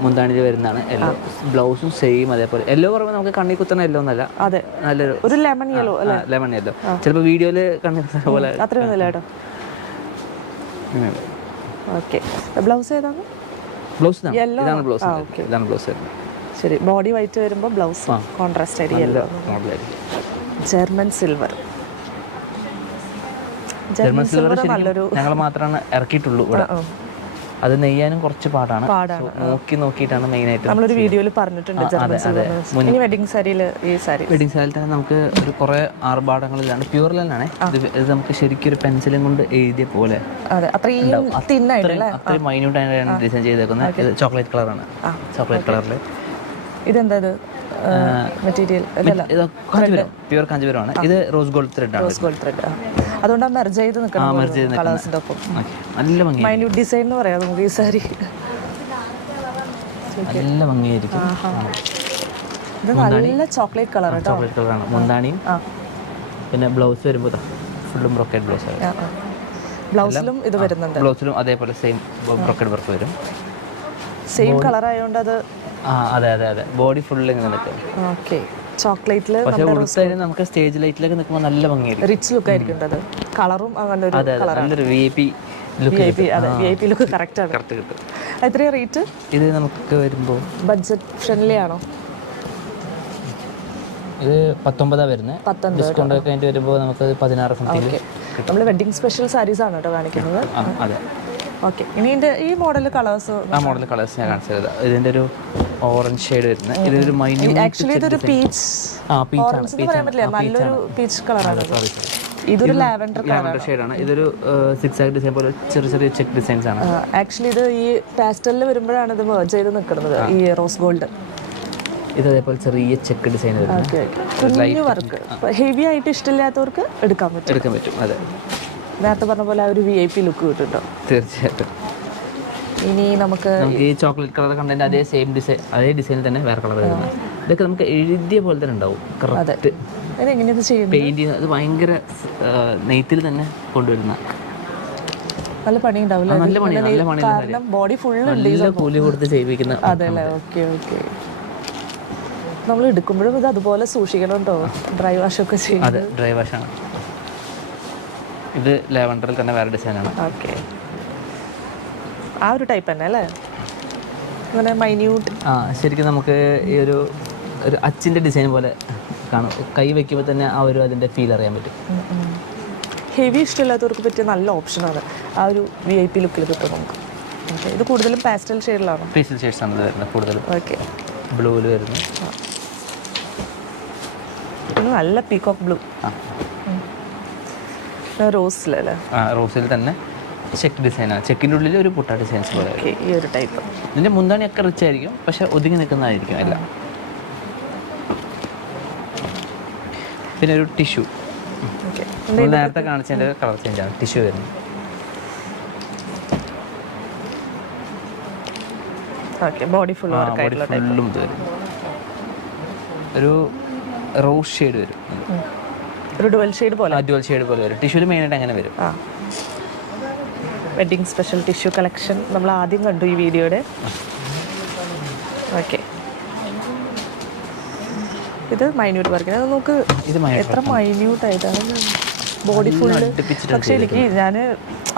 മുന്താണിയിൽ വരുന്നതാണ്. യെല്ലോ ബ്ലൗസും സെയിം അതേപോലെ. യെല്ലോ പറയുമ്പോൾ നമുക്ക് കണ്ണി കുത്തുന്ന യെല്ലോ എന്നല്ല, അതെ, നല്ലൊരു ഒരു ലെമൺ യെല്ലോ അല്ലേ? Lemon yellow. ചിലപ്പോൾ വീഡിയോയിൽ കണ്ണി കുത്തുന്ന പോലെ അത്രയൊന്നുമില്ല കേട്ടോ. ഓക്കെ, ബ്ലൗസ് ഏതാണ്? ബ്ലൗസ് ഇതാണ് ബ്ലൗസ്. ഇതാണ് ബ്ലൗസ്. ശരി, ബോഡി വൈറ്റ് വരുമ്പോൾ ബ്ലൗസ് കോൺട്രാസ്റ്റ് ആയിട്ട് yellow. German silver. German silver ഞങ്ങൾ മാത്രമാണ് ഇറക്കിയിട്ടുള്ളൂ ഇവിടെ. അത് നെയ്യാനും കുറച്ച് പാടാണ്. നോക്കിയിട്ടാണ് മെയിൻ ആയിട്ട്. നമ്മളൊരു വീഡിയോയിൽ പറഞ്ഞിട്ടുണ്ട് ജർമ്മൻ സിൽവർ. ഇനി വെഡിങ് സാരിയിൽ ഈ സാരി വെഡിങ് സാരിയിൽ തന്നെ നമുക്ക് ഒരു കുറേ ആർഭാടങ്ങളിലാണ്. പ്യൂർ ലൈനാണ് ഇത്. നമുക്ക് ശരിക്കും ഒരു പെൻസിലും കൊണ്ട് എഴുതിയ പോലെ അത്രയും മൈന്യൂട്ട് ആയിട്ടാണ് ഡിസൈൻ ചെയ്തേക്കുന്നത്. ഇത് ചോക്ലേറ്റ് കളറാണ്. ചോക്ലേറ്റ് കളറിൽ ഇതെന്താ മെറ്റീരിയൽ? പ്യൂർ കാഞ്ചീപുരമാണ്. ഇത് റോസ് ഗോൾഡ് ത്രെഡ് ആണ്. Rose gold thread. അതുകൊണ്ടാണ് മെർജ് ചെയ്ത് നിൽക്കുന്നത് കളേഴ്സിന്റെ ഒപ്പം. നല്ല ഭംഗി, മൈന്യൂട്ട് ഡിസൈൻ എന്ന് പറയാം നമുക്ക് ഈ സാരി. നല്ല ഭംഗിയായിരിക്കും. ഇത് നല്ല ചോക്ലേറ്റ് കളർ കേട്ടോ. ചോക്ലേറ്റ് കളറാണ് മുന്താണിയും. പിന്നെ ബ്ലൗസ് വരുമ്പോൾ ഫുള്ളും ബ്രോക്കേഡ് ബ്ലൗസ് ആണ്. ബ്ലൗസിലും ഇത് വരുന്നുണ്ട്. ബ്ലൗസിലും അതേപോലെ സെയിം ബ്രോക്കേഡ് വർക്ക് വരും. സെയിം കളർ ആയതുകൊണ്ട് അത് അതെ ബോഡി ഫുള്ള് ഇങ്ങനെ നിൽക്കും. ഓക്കെ, ചോക്ലേറ്റിൽ പക്ഷേ ഉടുത്തായാലും നമുക്ക് സ്റ്റേജ് ലൈറ്റിലൊക്കെ നിൽക്കുമ്പോൾ നല്ല ഭംഗിയായിരിക്കും. റിച്ച് ലുക്ക് ആയിരിക്കും അത്. കളറും അങ്ങനെ ഒരു നല്ലൊരു VIP ലുക്ക് കറക്റ്റ് ആണ്. കറക്റ്റ് കിട്ടും. എത്രയാണ് റേറ്റ്? ഇത് നമുക്ക് വരുമ്പോൾ ബഡ്ജറ്റ് ഫ്രണ്ട്ലി ആണോ? ഇത് 19 വരുന്നത്. ഡിസ്കൗണ്ട് ഒക്കെ കഴിഞ്ഞിട്ട് വരുമ്പോൾ നമുക്ക് 16 സംതിങ്. നമ്മൾ വെഡിങ് സ്പെഷ്യൽ സാരീസ് ആണ് കേട്ടോ കാണിക്കുന്നത്. അതെ. ഓക്കെ, ഇനി ഈ മോഡൽ കളേഴ്സ്. മോഡൽ കളേഴ്സ് ഞാൻ കാണിച്ചത്. ഇതിന്റെ ഒരു ഓറഞ്ച് ഷെയ്ഡ് വരുന്നത്. ഇതൊരു മൈന്യൂട്ട് ആക്ച്വലി ഇതൊരു പീച്ച്. ഓറഞ്ച് എന്ന് പറയാൻ പറ്റില്ല, നല്ലൊരു പീച്ച് കളറാണ്. ഇതൊരു ലാവൻഡർ ഷെയ്ഡാണ്. ഇതൊരു സിക്സാഗ് ഡിസൈൻ പോലെ ചെറിയ ചെക്ക് ഡിസൈൻസ് ആണ്. ആക്ച്വലി ഇത് ഈ പാസ്റ്റലിൽ വരുമ്പോഴാണ് ഇത് മെർജ് ചെയ്ത് നിൽക്കുന്നത്, ഈ റോസ് ഗോൾഡ്. ഇത് അതേപോലെ ചെറിയ ചെക്ക് ഡിസൈൻ വരുന്നത്. കുഞ്ഞു വർക്ക് ഹെവി ആയിട്ട് ഇഷ്ടമില്ലാത്തവർക്ക് എടുക്കാൻ പറ്റും. അതെ, നേരത്തെ പറഞ്ഞ പോലെ ഒരു VIP ലുക്ക് കിട്ടും. തീർച്ചയായിട്ടും. ഇനി നമുക്ക് ഈ ചോക്ലേറ്റ് കളർ കണ്ടതിന്റെ അതേ സെയിം ഡിസൈൻ, അതേ ഡിസൈനിൽ തന്നെ വേറെ കളർ വരുന്നത്. ഇതൊക്കെ നമുക്ക് എഴുതിയ പോലെ തന്നെ ഉണ്ടാവും. കറക്റ്റ് പെയിന്റ് ചെയ്യുന്നത്. അത് ഭയങ്കര നെയ്ത്തിൽ തന്നെ കൊണ്ടുവരുന്ന നല്ല പണി ഉണ്ടാവില്ല. നല്ല പണി. ബോഡി ഫുള്ള് നല്ല കൂലി കൊടുത്ത് ചെയ്യിപ്പിക്കുന്ന. അതെല്ലേ? ഓക്കെ. നമ്മൾ എടുക്കുമ്പോഴും ഇത് അതുപോലെ സൂക്ഷിക്കണം കേട്ടോ. ഡ്രൈ വാഷ് ഒക്കെ ചെയ്യും. അതെ, ഡ്രൈ വാഷാണ്. ഇത് ലാവൻഡറിൽ തന്നെ വേറെ ഡിസൈനാണ്. ഓക്കെ, ആ ഒരു ടൈപ്പ് തന്നെ അല്ലേ? അങ്ങനെ മൈന്യൂട്ട്. ശരിക്കും നമുക്ക് ഈ ഒരു അച്ചിൻ്റെ ഡിസൈൻ പോലെ കാണും. കൈ വെക്കുമ്പോൾ തന്നെ ആ ഒരു അതിൻ്റെ ഫീൽ അറിയാൻ പറ്റും. ഹെവി ഇഷ്ടമില്ലാത്തവർക്ക് പറ്റിയ നല്ല ഓപ്ഷനാണ്. ആ ഒരു VIP ലുക്കിൽ കിട്ടും നമുക്ക്. ഓക്കെ, ഇത് കൂടുതലും പാസ്റ്റൽ ഷെയ്ഡിലാണോ? പേസ്റ്റൽ ഷെയ്ഡ്സ് ആണ് വരുന്നത് കൂടുതലും. ഓക്കെ, ബ്ലൂവിൽ വരുന്നു. നല്ല പീകോക്ക് ബ്ലൂ. റോസിലല്ലേ? റോസിൽ തന്നെ ചെക്ക് ഡിസൈനാണ്. ചെക്കിൻ്റെ ഉള്ളിൽ ഒരു പുട്ട ഡിസൈൻസ് പോലെ. ഈ ഒരു ടൈപ്പ്. ഇതിൻ്റെ മുന്താണിയൊക്കെ റിച്ച് ആയിരിക്കും, പക്ഷെ ഒതുങ്ങി നിൽക്കുന്നതായിരിക്കും എല്ലാം. പിന്നെ ഒരു ടിഷ്യൂ. നേരത്തെ കാണിച്ചതിൻ്റെ കളർ ചേഞ്ച് ആണ് ടിഷ്യൂ വരുന്നത്. ബോഡി ഫുള്ളും ഇത് വരും. ഒരു റോസ് ഷെയ്ഡ് വരും. ഒരു ഡുവൽ ഷെയ്ഡ് പോലെ വരും. ടിഷ്യൂല് മെയിനായിട്ട് അങ്ങനെ വരും. വെഡ്ഡിങ് സ്പെഷ്യൽ ടിഷ്യൂ കളക്ഷൻ നമ്മൾ ആദ്യം കണ്ടു ഈ വീഡിയോയുടെ. ഓക്കെ, ഇത് മൈന്യൂട്ട് വർക്കിന്. അത് നമുക്ക് എത്ര മൈന്യൂട്ട് ആയിട്ടാണ് ബോഡി ഫുള്ള്. പക്ഷെ എനിക്ക് ഞാൻ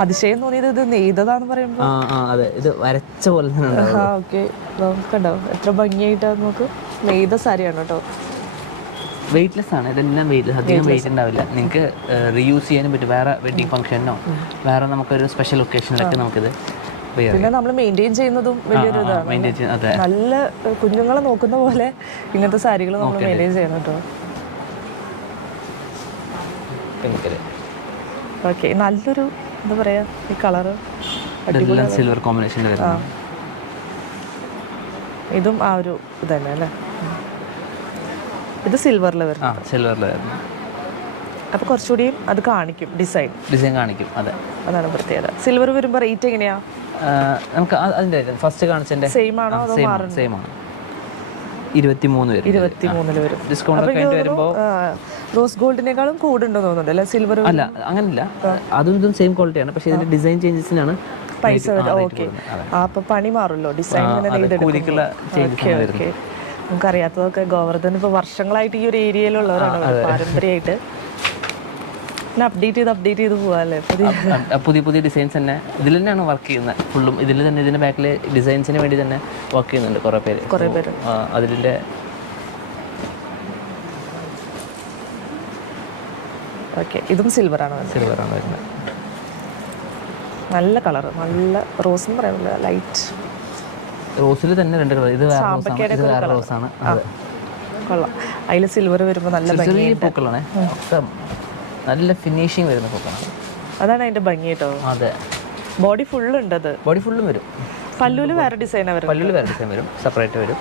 അതിശയം തോന്നിയത് ഇത് നെയ്തതാന്ന് പറയുമ്പോൾ ഇത് വരച്ച പോലെ. ഓക്കെ, നമുക്കുണ്ടാവും എത്ര ഭംഗിയായിട്ടാണ്. നമുക്ക് നെയ്ത സാരിയാണ് കേട്ടോ. വെയിറ്റ്ലെസ് ആണ് ഇതെല്ലാം. വെയിറ്റ്ലെസ്, അധികം വെയിറ്റ് ഉണ്ടാവില്ല. നിങ്ങൾക്ക് റീയൂസ് ചെയ്യാനും പറ്റും. വേറെ വെഡ്ഡിങ് ഫംഗ്ഷനോ വേറെ നമുക്കൊരു സ്പെഷ്യൽ ഒക്കേഷനിലൊക്കെ നമുക്കിത്. പിന്നെ നമ്മൾ മെയിൻറ്റെയിൻ ചെയ്യുന്നതും വലിയൊരു ഇതാണ്. നല്ല കുഞ്ഞുങ്ങളെ നോക്കുന്ന പോലെ ഇങ്ങനത്തെ സാരികൾ നമ്മൾ മെയിൻറ്റെയിൻ ചെയ്യണം കേട്ടോ. ഓക്കെ, നല്ലൊരു എന്താ പറയാ, ഈ കളറ് സിൽവർ കോമ്പിനേഷൻ. ഇതും ആ ഒരു ഇത് തന്നെ അല്ലേ. ഇത് സിൽവറിൽ വരുന്നത്. സിൽവറിൽ വരുന്നത്. അപ്പോൾ കുറച്ചുകൂടിയും അത് കാണിക്കും, ഡിസൈൻ കാണിക്കും. അതാണ് പ്രത്യേകത. സിൽവർ വരുമ്പോൾ റേറ്റ് എങ്ങനെയാ? നമുക്ക് അതിൻ്റെ ഫസ്റ്റ് കാണിച്ചതിൻ്റെ സെയിം ആണോ അതോ മാറും? സെയിം ആണ്. 23 വരും. ഡിസ്കൗണ്ട് ഒക്കെ വരുമ്പോൾ റോസ് ഗോൾഡിനേക്കാളും കൂടുണ്ടോ തോന്നുന്നുണ്ട് അല്ലേ സിൽവർ? അല്ല, അങ്ങനല്ല. അതും ഇതും സെയിം ക്വാളിറ്റിയാണ്. പക്ഷേ ഇതിന്റെ ഡിസൈൻ ചേഞ്ചസിനാണ് പൈസ. ഓക്കെ, അപ്പോൾ പണി മാറുമല്ലോ, ഡിസൈൻ. നമുക്കറിയാത്തതൊക്കെ ഗോവർദ്ധൻ ഇപ്പോൾ വർഷങ്ങളായിട്ട് ഈ ഒരു ഏരിയയിലുള്ളവരാണ്, പാരമ്പര്യമായിട്ട്. പിന്നെ അപ്ഡേറ്റ് ചെയ്ത് പോവാല്ലേ. പുതിയ ഡിസൈൻസ് തന്നെ ഇതിൽ തന്നെയാണ് വർക്ക് ചെയ്യുന്നത്. ഫുള്ളും ഇതിൽ തന്നെ. ഇതിന്റെ ബാക്കിൽ ഡിസൈൻസിന് വേണ്ടി തന്നെ വർക്ക് ചെയ്യുന്നുണ്ട് കുറേ പേര്. അതിൻ്റെ ഓക്കെ, ഇതും സിൽവറാണ് വരുന്നത്. നല്ല കളർ, നല്ല റോസ് എന്ന് പറയുന്നത്. ലൈറ്റ് റോസിൽ തന്നെ 2 കളർ. ഇത് വേറെ റോസാണ്. കൊള്ളാം. അതിൽ സിൽവർ വരുമ്പോൾ നല്ല ഭംഗി. പൂക്കളാണ്, നല്ല ഫിനിഷിങ് വരുന്ന പൂക്കളാണ്. അതാണ് അതിന്റെ ഭംഗി കേട്ടോ. അതെ, ബോഡി ഫുള്ള് ഉണ്ട്. അത് ബോഡി ഫുള്ളും വരും. പല്ലുവിൽ വേറെ ഡിസൈനാണ് വരും. പല്ലുവിൽ വേറെ ഡിസൈൻ വരും, സെപ്പറേറ്റ് വരും.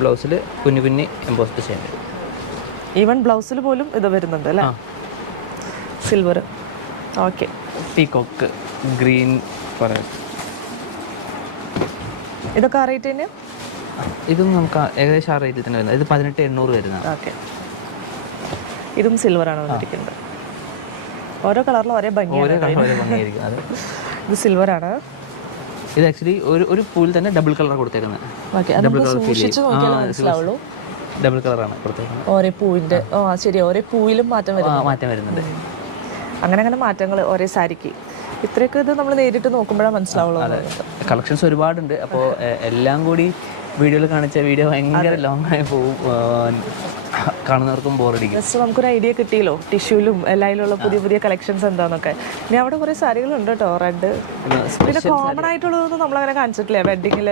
ബ്ലൗസിൽ കുഞ്ഞു എംബോസ് ഡിസൈൻ വരും. ഈവൻ ബ്ലൗസിൽ പോലും ഇത് വരുന്നുണ്ട് അല്ലേ, സിൽവർ. Okay, peacock green. ഇതൊക്കെ ആ റേറ്റ് തന്നെയാണ്. ഇതും നമുക്ക് ഏകദേശം ആ റേറ്റിൽ തന്നെ വരുന്നത്. ഇത് 18,800 വരുന്നത്. ഓക്കെ, ഇതും സിൽവറാണ് വന്നിരിക്കുന്നത്. ഓരോ കളറിലും ഒരേ ഭംഗിയായിരിക്കും. ഇത് സിൽവറാണ്. ഇത് ആക്ച്വലി ഒരു പൂവിൽ തന്നെ ഡബിൾ കളർ കൊടുത്തേക്കുന്നത്. ഡബിൾ കളറാണ് കൊടുത്തേക്കുന്നത്. ഓരോ പൂവിന്റെ ശരി, ഓരോ പൂവിലും മാറ്റം വരുന്നുണ്ട്. അങ്ങനെ മാറ്റങ്ങൾ ഓരോ സാരിക്ക്. ഇത്രയൊക്കെ ഇത് നമ്മൾ നേരിട്ട് നോക്കുമ്പോഴാണ് മനസ്സിലാവുള്ളൂ. കളക്ഷൻസ് ഒരുപാടുണ്ട്. അപ്പോൾ എല്ലാം കൂടി വീഡിയോയിൽ കാണിച്ച വീഡിയോ ഭയങ്കര ലോങ് ആയി പോകും, കാണുന്നവർക്കും ബോറടിക്കും. ജസ്റ്റ് നമുക്കൊരു ഐഡിയ കിട്ടിയല്ലോ ടിഷ്യൂലും എല്ലാതിലുള്ള പുതിയ കളക്ഷൻസ് എന്താണെന്നൊക്കെ. ഇനി അവിടെ കുറേ സാരികളുണ്ട് കേട്ടോ, റെഡ്. പിന്നെ കോമൺ ആയിട്ടുള്ളതൊന്നും നമ്മളങ്ങനെ കാണിച്ചിട്ടില്ല വെഡിങ്ങിൽ.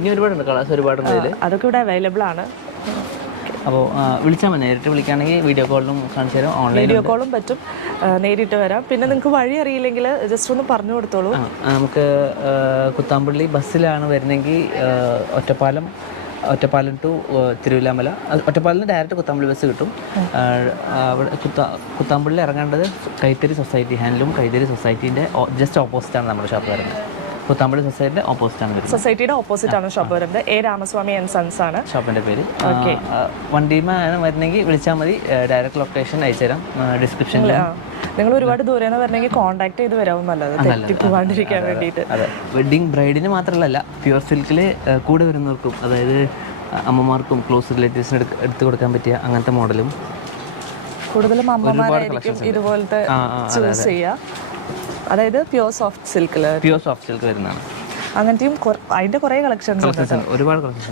ഇനി ഒരുപാടുണ്ട്, കളേഴ്സ് ഒരുപാടുണ്ട്. അതൊക്കെ ഇവിടെ അവൈലബിൾ ആണ്. അപ്പോൾ വിളിച്ചാൽ മതി. നേരിട്ട് വിളിക്കുകയാണെങ്കിൽ വീഡിയോ കോളിലും കാണിച്ചു തരാം. ഓൺലൈൻ വീഡിയോ കോളും പറ്റും, നേരിട്ട് വരാം. പിന്നെ നിങ്ങൾക്ക് വഴി അറിയില്ലെങ്കിൽ ജസ്റ്റ് ഒന്ന് പറഞ്ഞു കൊടുത്തോളൂ. നമുക്ക് കുത്താമ്പള്ളി ബസ്സിലാണ് വരുന്നെങ്കിൽ ഒറ്റപ്പാലം ടു തിരുവില്ലാമല. ഒറ്റപ്പാലത്തിന് ഡയറക്റ്റ് കുത്താമ്പള്ളി ബസ് കിട്ടും. അവിടെ കുത്താമ്പള്ളി ഇറങ്ങേണ്ടത് കൈത്തറി സൊസൈറ്റി, ഹാൻഡ്ലൂം കൈത്തറി സൊസൈറ്റീൻ്റെ ജസ്റ്റ് ഓപ്പോസിറ്റാണ് നമ്മുടെ ഷോപ്പ് വരുന്നത്. കുത്താമ്പള്ളി സൊസൈറ്റിയുടെ ഓപ്പോസിറ്റാണ് വരുന്നത്. സൊസൈറ്റിയുടെ ഓപ്പോസിറ്റ് ആണ് ഷോപ്പ് വരുന്നത്. എ രാമസ്വാമി ആൻഡ് സൺസ് ആണ് ഷോപ്പിന്റെ പേര്. വണ്ടിയുമാണ് വരുന്നെങ്കിൽ വിളിച്ചാൽ മതി. ഡയറക്റ്റ് ലൊക്കേഷൻ അയച്ചുതരാം ഡിസ്ക്രിപ്ഷനിൽ. നിങ്ങൾ ഒരുപാട് ദൂരെ വരണമെങ്കിൽ കോൺടാക്ട് ചെയ്ത് വരാവും നല്ലത്, തെറ്റിപ്പോവാണ്ടിരിക്കാൻ വേണ്ടിയിട്ട്. അതെ, വെഡ്ഡിങ് ബ്രൈഡിന് മാത്രമല്ല പ്യുവർ സിൽക്കിൽ കൂടെ വരുന്നവർക്കും, അതായത് അമ്മമാർക്കും ക്ലോസ് റിലേറ്റീവ്സിന് എടുത്തു കൊടുക്കാൻ പറ്റിയ അങ്ങനത്തെ മോഡലും കൂടുതലും അമ്മമാരായിരിക്കും ഇതുപോലത്തെ ചൂസ് ചെയ്യുക. അതായത് പ്യുവർ സോഫ്റ്റ് സിൽക്ക് വരുന്നതാണ്. അങ്ങനത്തെയും അതിന്റെ കുറേ കളക്ഷൻസ് ഒരുപാട് കളക്ഷൻസ്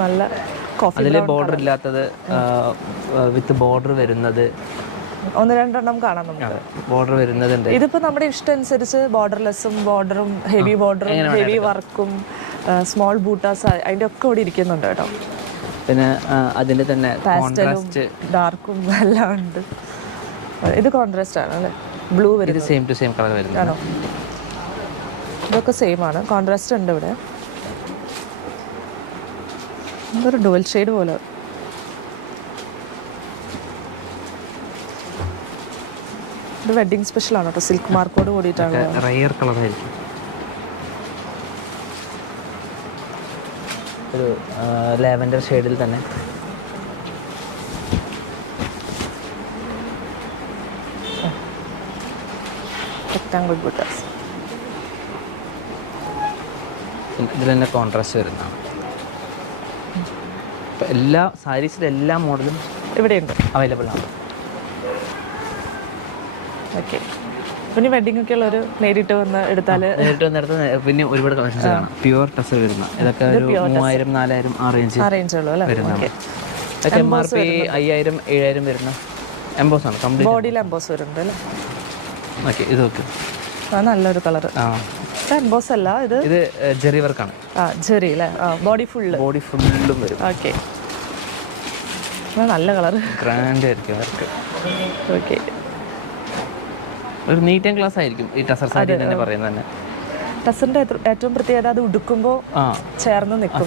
നല്ല അതിൽ ബോർഡർ ഇല്ലാത്തത്, വിത്ത് ബോർഡർ വരുന്നത് 1-2 കാണാം നമുക്ക്. ബോർഡർ വരുന്നതുണ്ട്. ഇതിപ്പോ നമ്മുടെ ഇഷ്ടം അനുസരിച്ച് ബോർഡർലെസ്സും ബോർഡറും ഹെവി ബോർഡറും ഹെവി വർക്കും സ്മോൾ ബൂട്ടാസ് അതിന്റെ ഒക്കെ ഇവിടെ ഇരിക്കുന്നുണ്ട് കേട്ടോ. പിന്നെ അതിന്റെ തന്നെ പാസ്റ്റലും ഡാർക്കും എല്ലാം ഉണ്ട്. ഇത് കോൺട്രാസ്റ്റ് ആണ് അല്ലേ, ബ്ലൂ വരുന്നത്. സെയിം ടു സെയിം കളർ വരുന്നത് ആണോ? ഇതൊക്കെ സെയിം ആണ്, കോൺട്രാസ്റ്റ് ഉണ്ട് ഇവിടെ. ഇതൊരു ഡുവൽ ഷെയ്ഡ് പോലെ. ഇത് വെഡ്ഡിങ് സ്പെഷ്യൽ ആണ് കേട്ടോ, സിൽക്ക് മാർക്കോട് കൂടിയിട്ടാണ്. റയർ കളർ ആയിരിക്കും. ഒരു ലാവൻഡർ ഷെയ്ഡിൽ തന്നെ റെക്ടാങ്കിൾ ബൂട്ടാസ്. ഇതിൽ തന്നെ കോൺട്രാസ്റ്റ് വരുന്നതാണ്. ഇപ്പം എല്ലാ സാരീസിലെ എല്ലാ മോഡലും ഇവിടെയുണ്ട്, അവൈലബിൾ ആണ്. ഓക്കെ. പിന്നെ വെഡിങ് ഒക്കെ ഉള്ളൊരു നേരിട്ട് വന്ന് എടുത്താൽ നേരിട്ട് വന്നെടുത്ത് പിന്നെ ഒരുപാട് കളക്ഷൻസ് കാണാം. പ്യുവർ ടസർ വരുന്ന ഇതൊക്കെ ഒരു 3000, 4000 ആ റേഞ്ച് ഉള്ളൂ അല്ലേ? വരുന്നതാണ്. ഇതൊക്കെ MRP 5000, 7000 വരുന്ന എംബോസ് ആണ്. കംപ്ലീറ്റ് ബോഡിയിൽ എംബോസ് വരുന്നുണ്ട് അല്ലേ? ഓക്കെ. ഇത് നോക്ക്, നല്ലൊരു കളർ. എംബോസ് അല്ല, ഇത് ജെറി വർക്കാണ്. ജെറി അല്ലേ? ബോഡി ഫുള്ളും വരും. ഓക്കെ. നല്ല കളർ, ഗ്രാൻഡ് ആയിരിക്കും വർക്ക്. ഓക്കെ. ഒരു നീറ്റ് ആൻഡ് ക്ലാസ് ആയിരിക്കും ഈ ടസർ സാരി തന്നെ പറയുന്നത് തന്നെ. ടസറിന്റെ ഏറ്റവും പ്രത്യേകത അത് ഉടുക്കുമ്പോൾ ചേർന്ന് നിൽക്കും,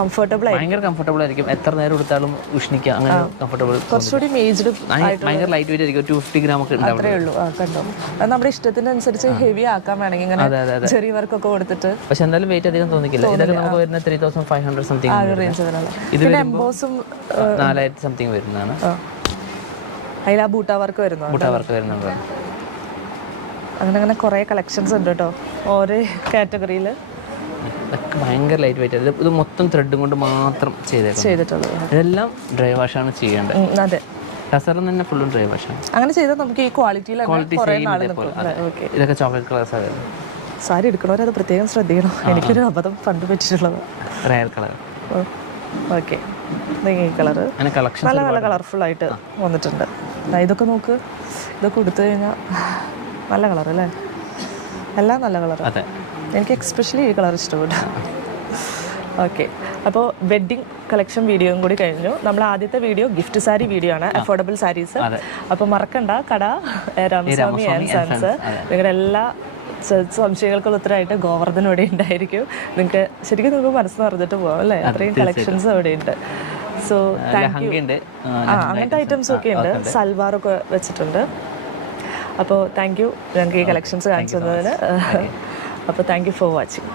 കംഫർട്ടബിൾ ആയിരിക്കും, ഭയങ്കര കംഫർട്ടബിൾ ആയിരിക്കും. എത്ര നേരം എടുത്താലും ഉഷ്ണിക്കുക, അങ്ങനെ കംഫർട്ടബിൾ. കുറച്ചുകൂടി മേജ്ഡ്, ഭയങ്കര ലൈറ്റ് വെയിറ്റ് ആയിരിക്കും. 250 gram ഒക്കെ ഉണ്ടാവും. അത്രേ ഉള്ളൂ. കണ്ടോ, അത് നമ്മുടെ ഇഷ്ടത്തിനനുസരിച്ച് ഹെവി ആക്കാൻ വേണമെങ്കിൽ ഇങ്ങനെ ചെറിയ വർക്കൊക്കെ കൊടുത്തിട്ട്. പക്ഷെ എന്തായാലും വെയിറ്റ് അധികം തോന്നിക്കില്ല. ഇതൊക്കെ നമുക്ക് വരുന്ന 3500 സംതിങ് റേഞ്ച് വരാനുള്ള. ഇത് എംബോസും 4000 സംതിങ് വരുന്നതാണ്. അതിൽ ആ ബൂട്ടാ വർക്ക് വരുന്നുണ്ട്. അങ്ങനെ കുറേ കളക്ഷൻസ് ഉണ്ട് കേട്ടോ ഓരോ കാറ്റഗറിയിൽ. ഇതൊക്കെ ഭയങ്കര ലൈറ്റ് വെയിറ്റ്. ഇത് മൊത്തം ത്രെഡും കൊണ്ട് മാത്രം ചെയ്തിട്ടുള്ളത്. ഇതെല്ലാം ഡ്രൈ വാഷാണ് ചെയ്യേണ്ടത്. അതെ, ടസറിൽ തന്നെ ഫുള്ളും ഡ്രൈ വാഷാണ്. അങ്ങനെ ചെയ്താൽ നമുക്ക് ഈ ക്വാളിറ്റി ഇതൊക്കെ ചോക്ലേറ്റ് കളേഴ്സ് ആണ്. സാരി എടുക്കണവർ അത് പ്രത്യേകം ശ്രദ്ധിക്കണം. എനിക്കൊരു അബദ്ധം പണ്ട് പറ്റിയിട്ടുള്ളത്. Rare colour. ഓക്കെ. ഈ കളറ് നല്ല കളർഫുൾ ആയിട്ട് വന്നിട്ടുണ്ട്. ഇതൊക്കെ നോക്ക്, ഇതൊക്കെ കൊടുത്തു കഴിഞ്ഞാൽ നല്ല കളർ അല്ലേ? എല്ലാം നല്ല കളർ. എനിക്ക് എക്സ്പെഷ്യലി ഈ കളർ ഇഷ്ടപ്പെട്ടു. ഓക്കെ. അപ്പോൾ വെഡ്ഡിങ് കളക്ഷൻ വീഡിയോയും കൂടി കഴിഞ്ഞു. നമ്മൾ ആദ്യത്തെ വീഡിയോ ഗിഫ്റ്റ് സാരി വീഡിയോ ആണ്, അഫോർഡബിൾ സാരീസ്. അപ്പോൾ മറക്കണ്ട, കട രാമസ്വാമി ആൻഡ് സൺസ്. നിങ്ങളുടെ എല്ലാ സംശയങ്ങൾക്കുള്ള ഉത്തരമായിട്ട് ഗോവർദ്ധൻ ഇവിടെ ഉണ്ടായിരിക്കും. നിങ്ങൾക്ക് ശരിക്കും നിങ്ങൾക്ക് മനസ്സ് നിറഞ്ഞിട്ട് പോകാം അല്ലേ? അത്രയും കളക്ഷൻസ് അവിടെ ഉണ്ട്. So thank you. അങ്ങനത്തെ ഐറ്റംസ് ഒക്കെ ഉണ്ട്, സൽവാറൊക്കെ വെച്ചിട്ടുണ്ട്. അപ്പോൾ താങ്ക് യു ഞങ്ങൾക്ക് ഈ കളക്ഷൻസ് കാണിച്ചു തന്നതിന്. അപ്പോൾ താങ്ക് യു ഫോർ വാച്ചിങ്.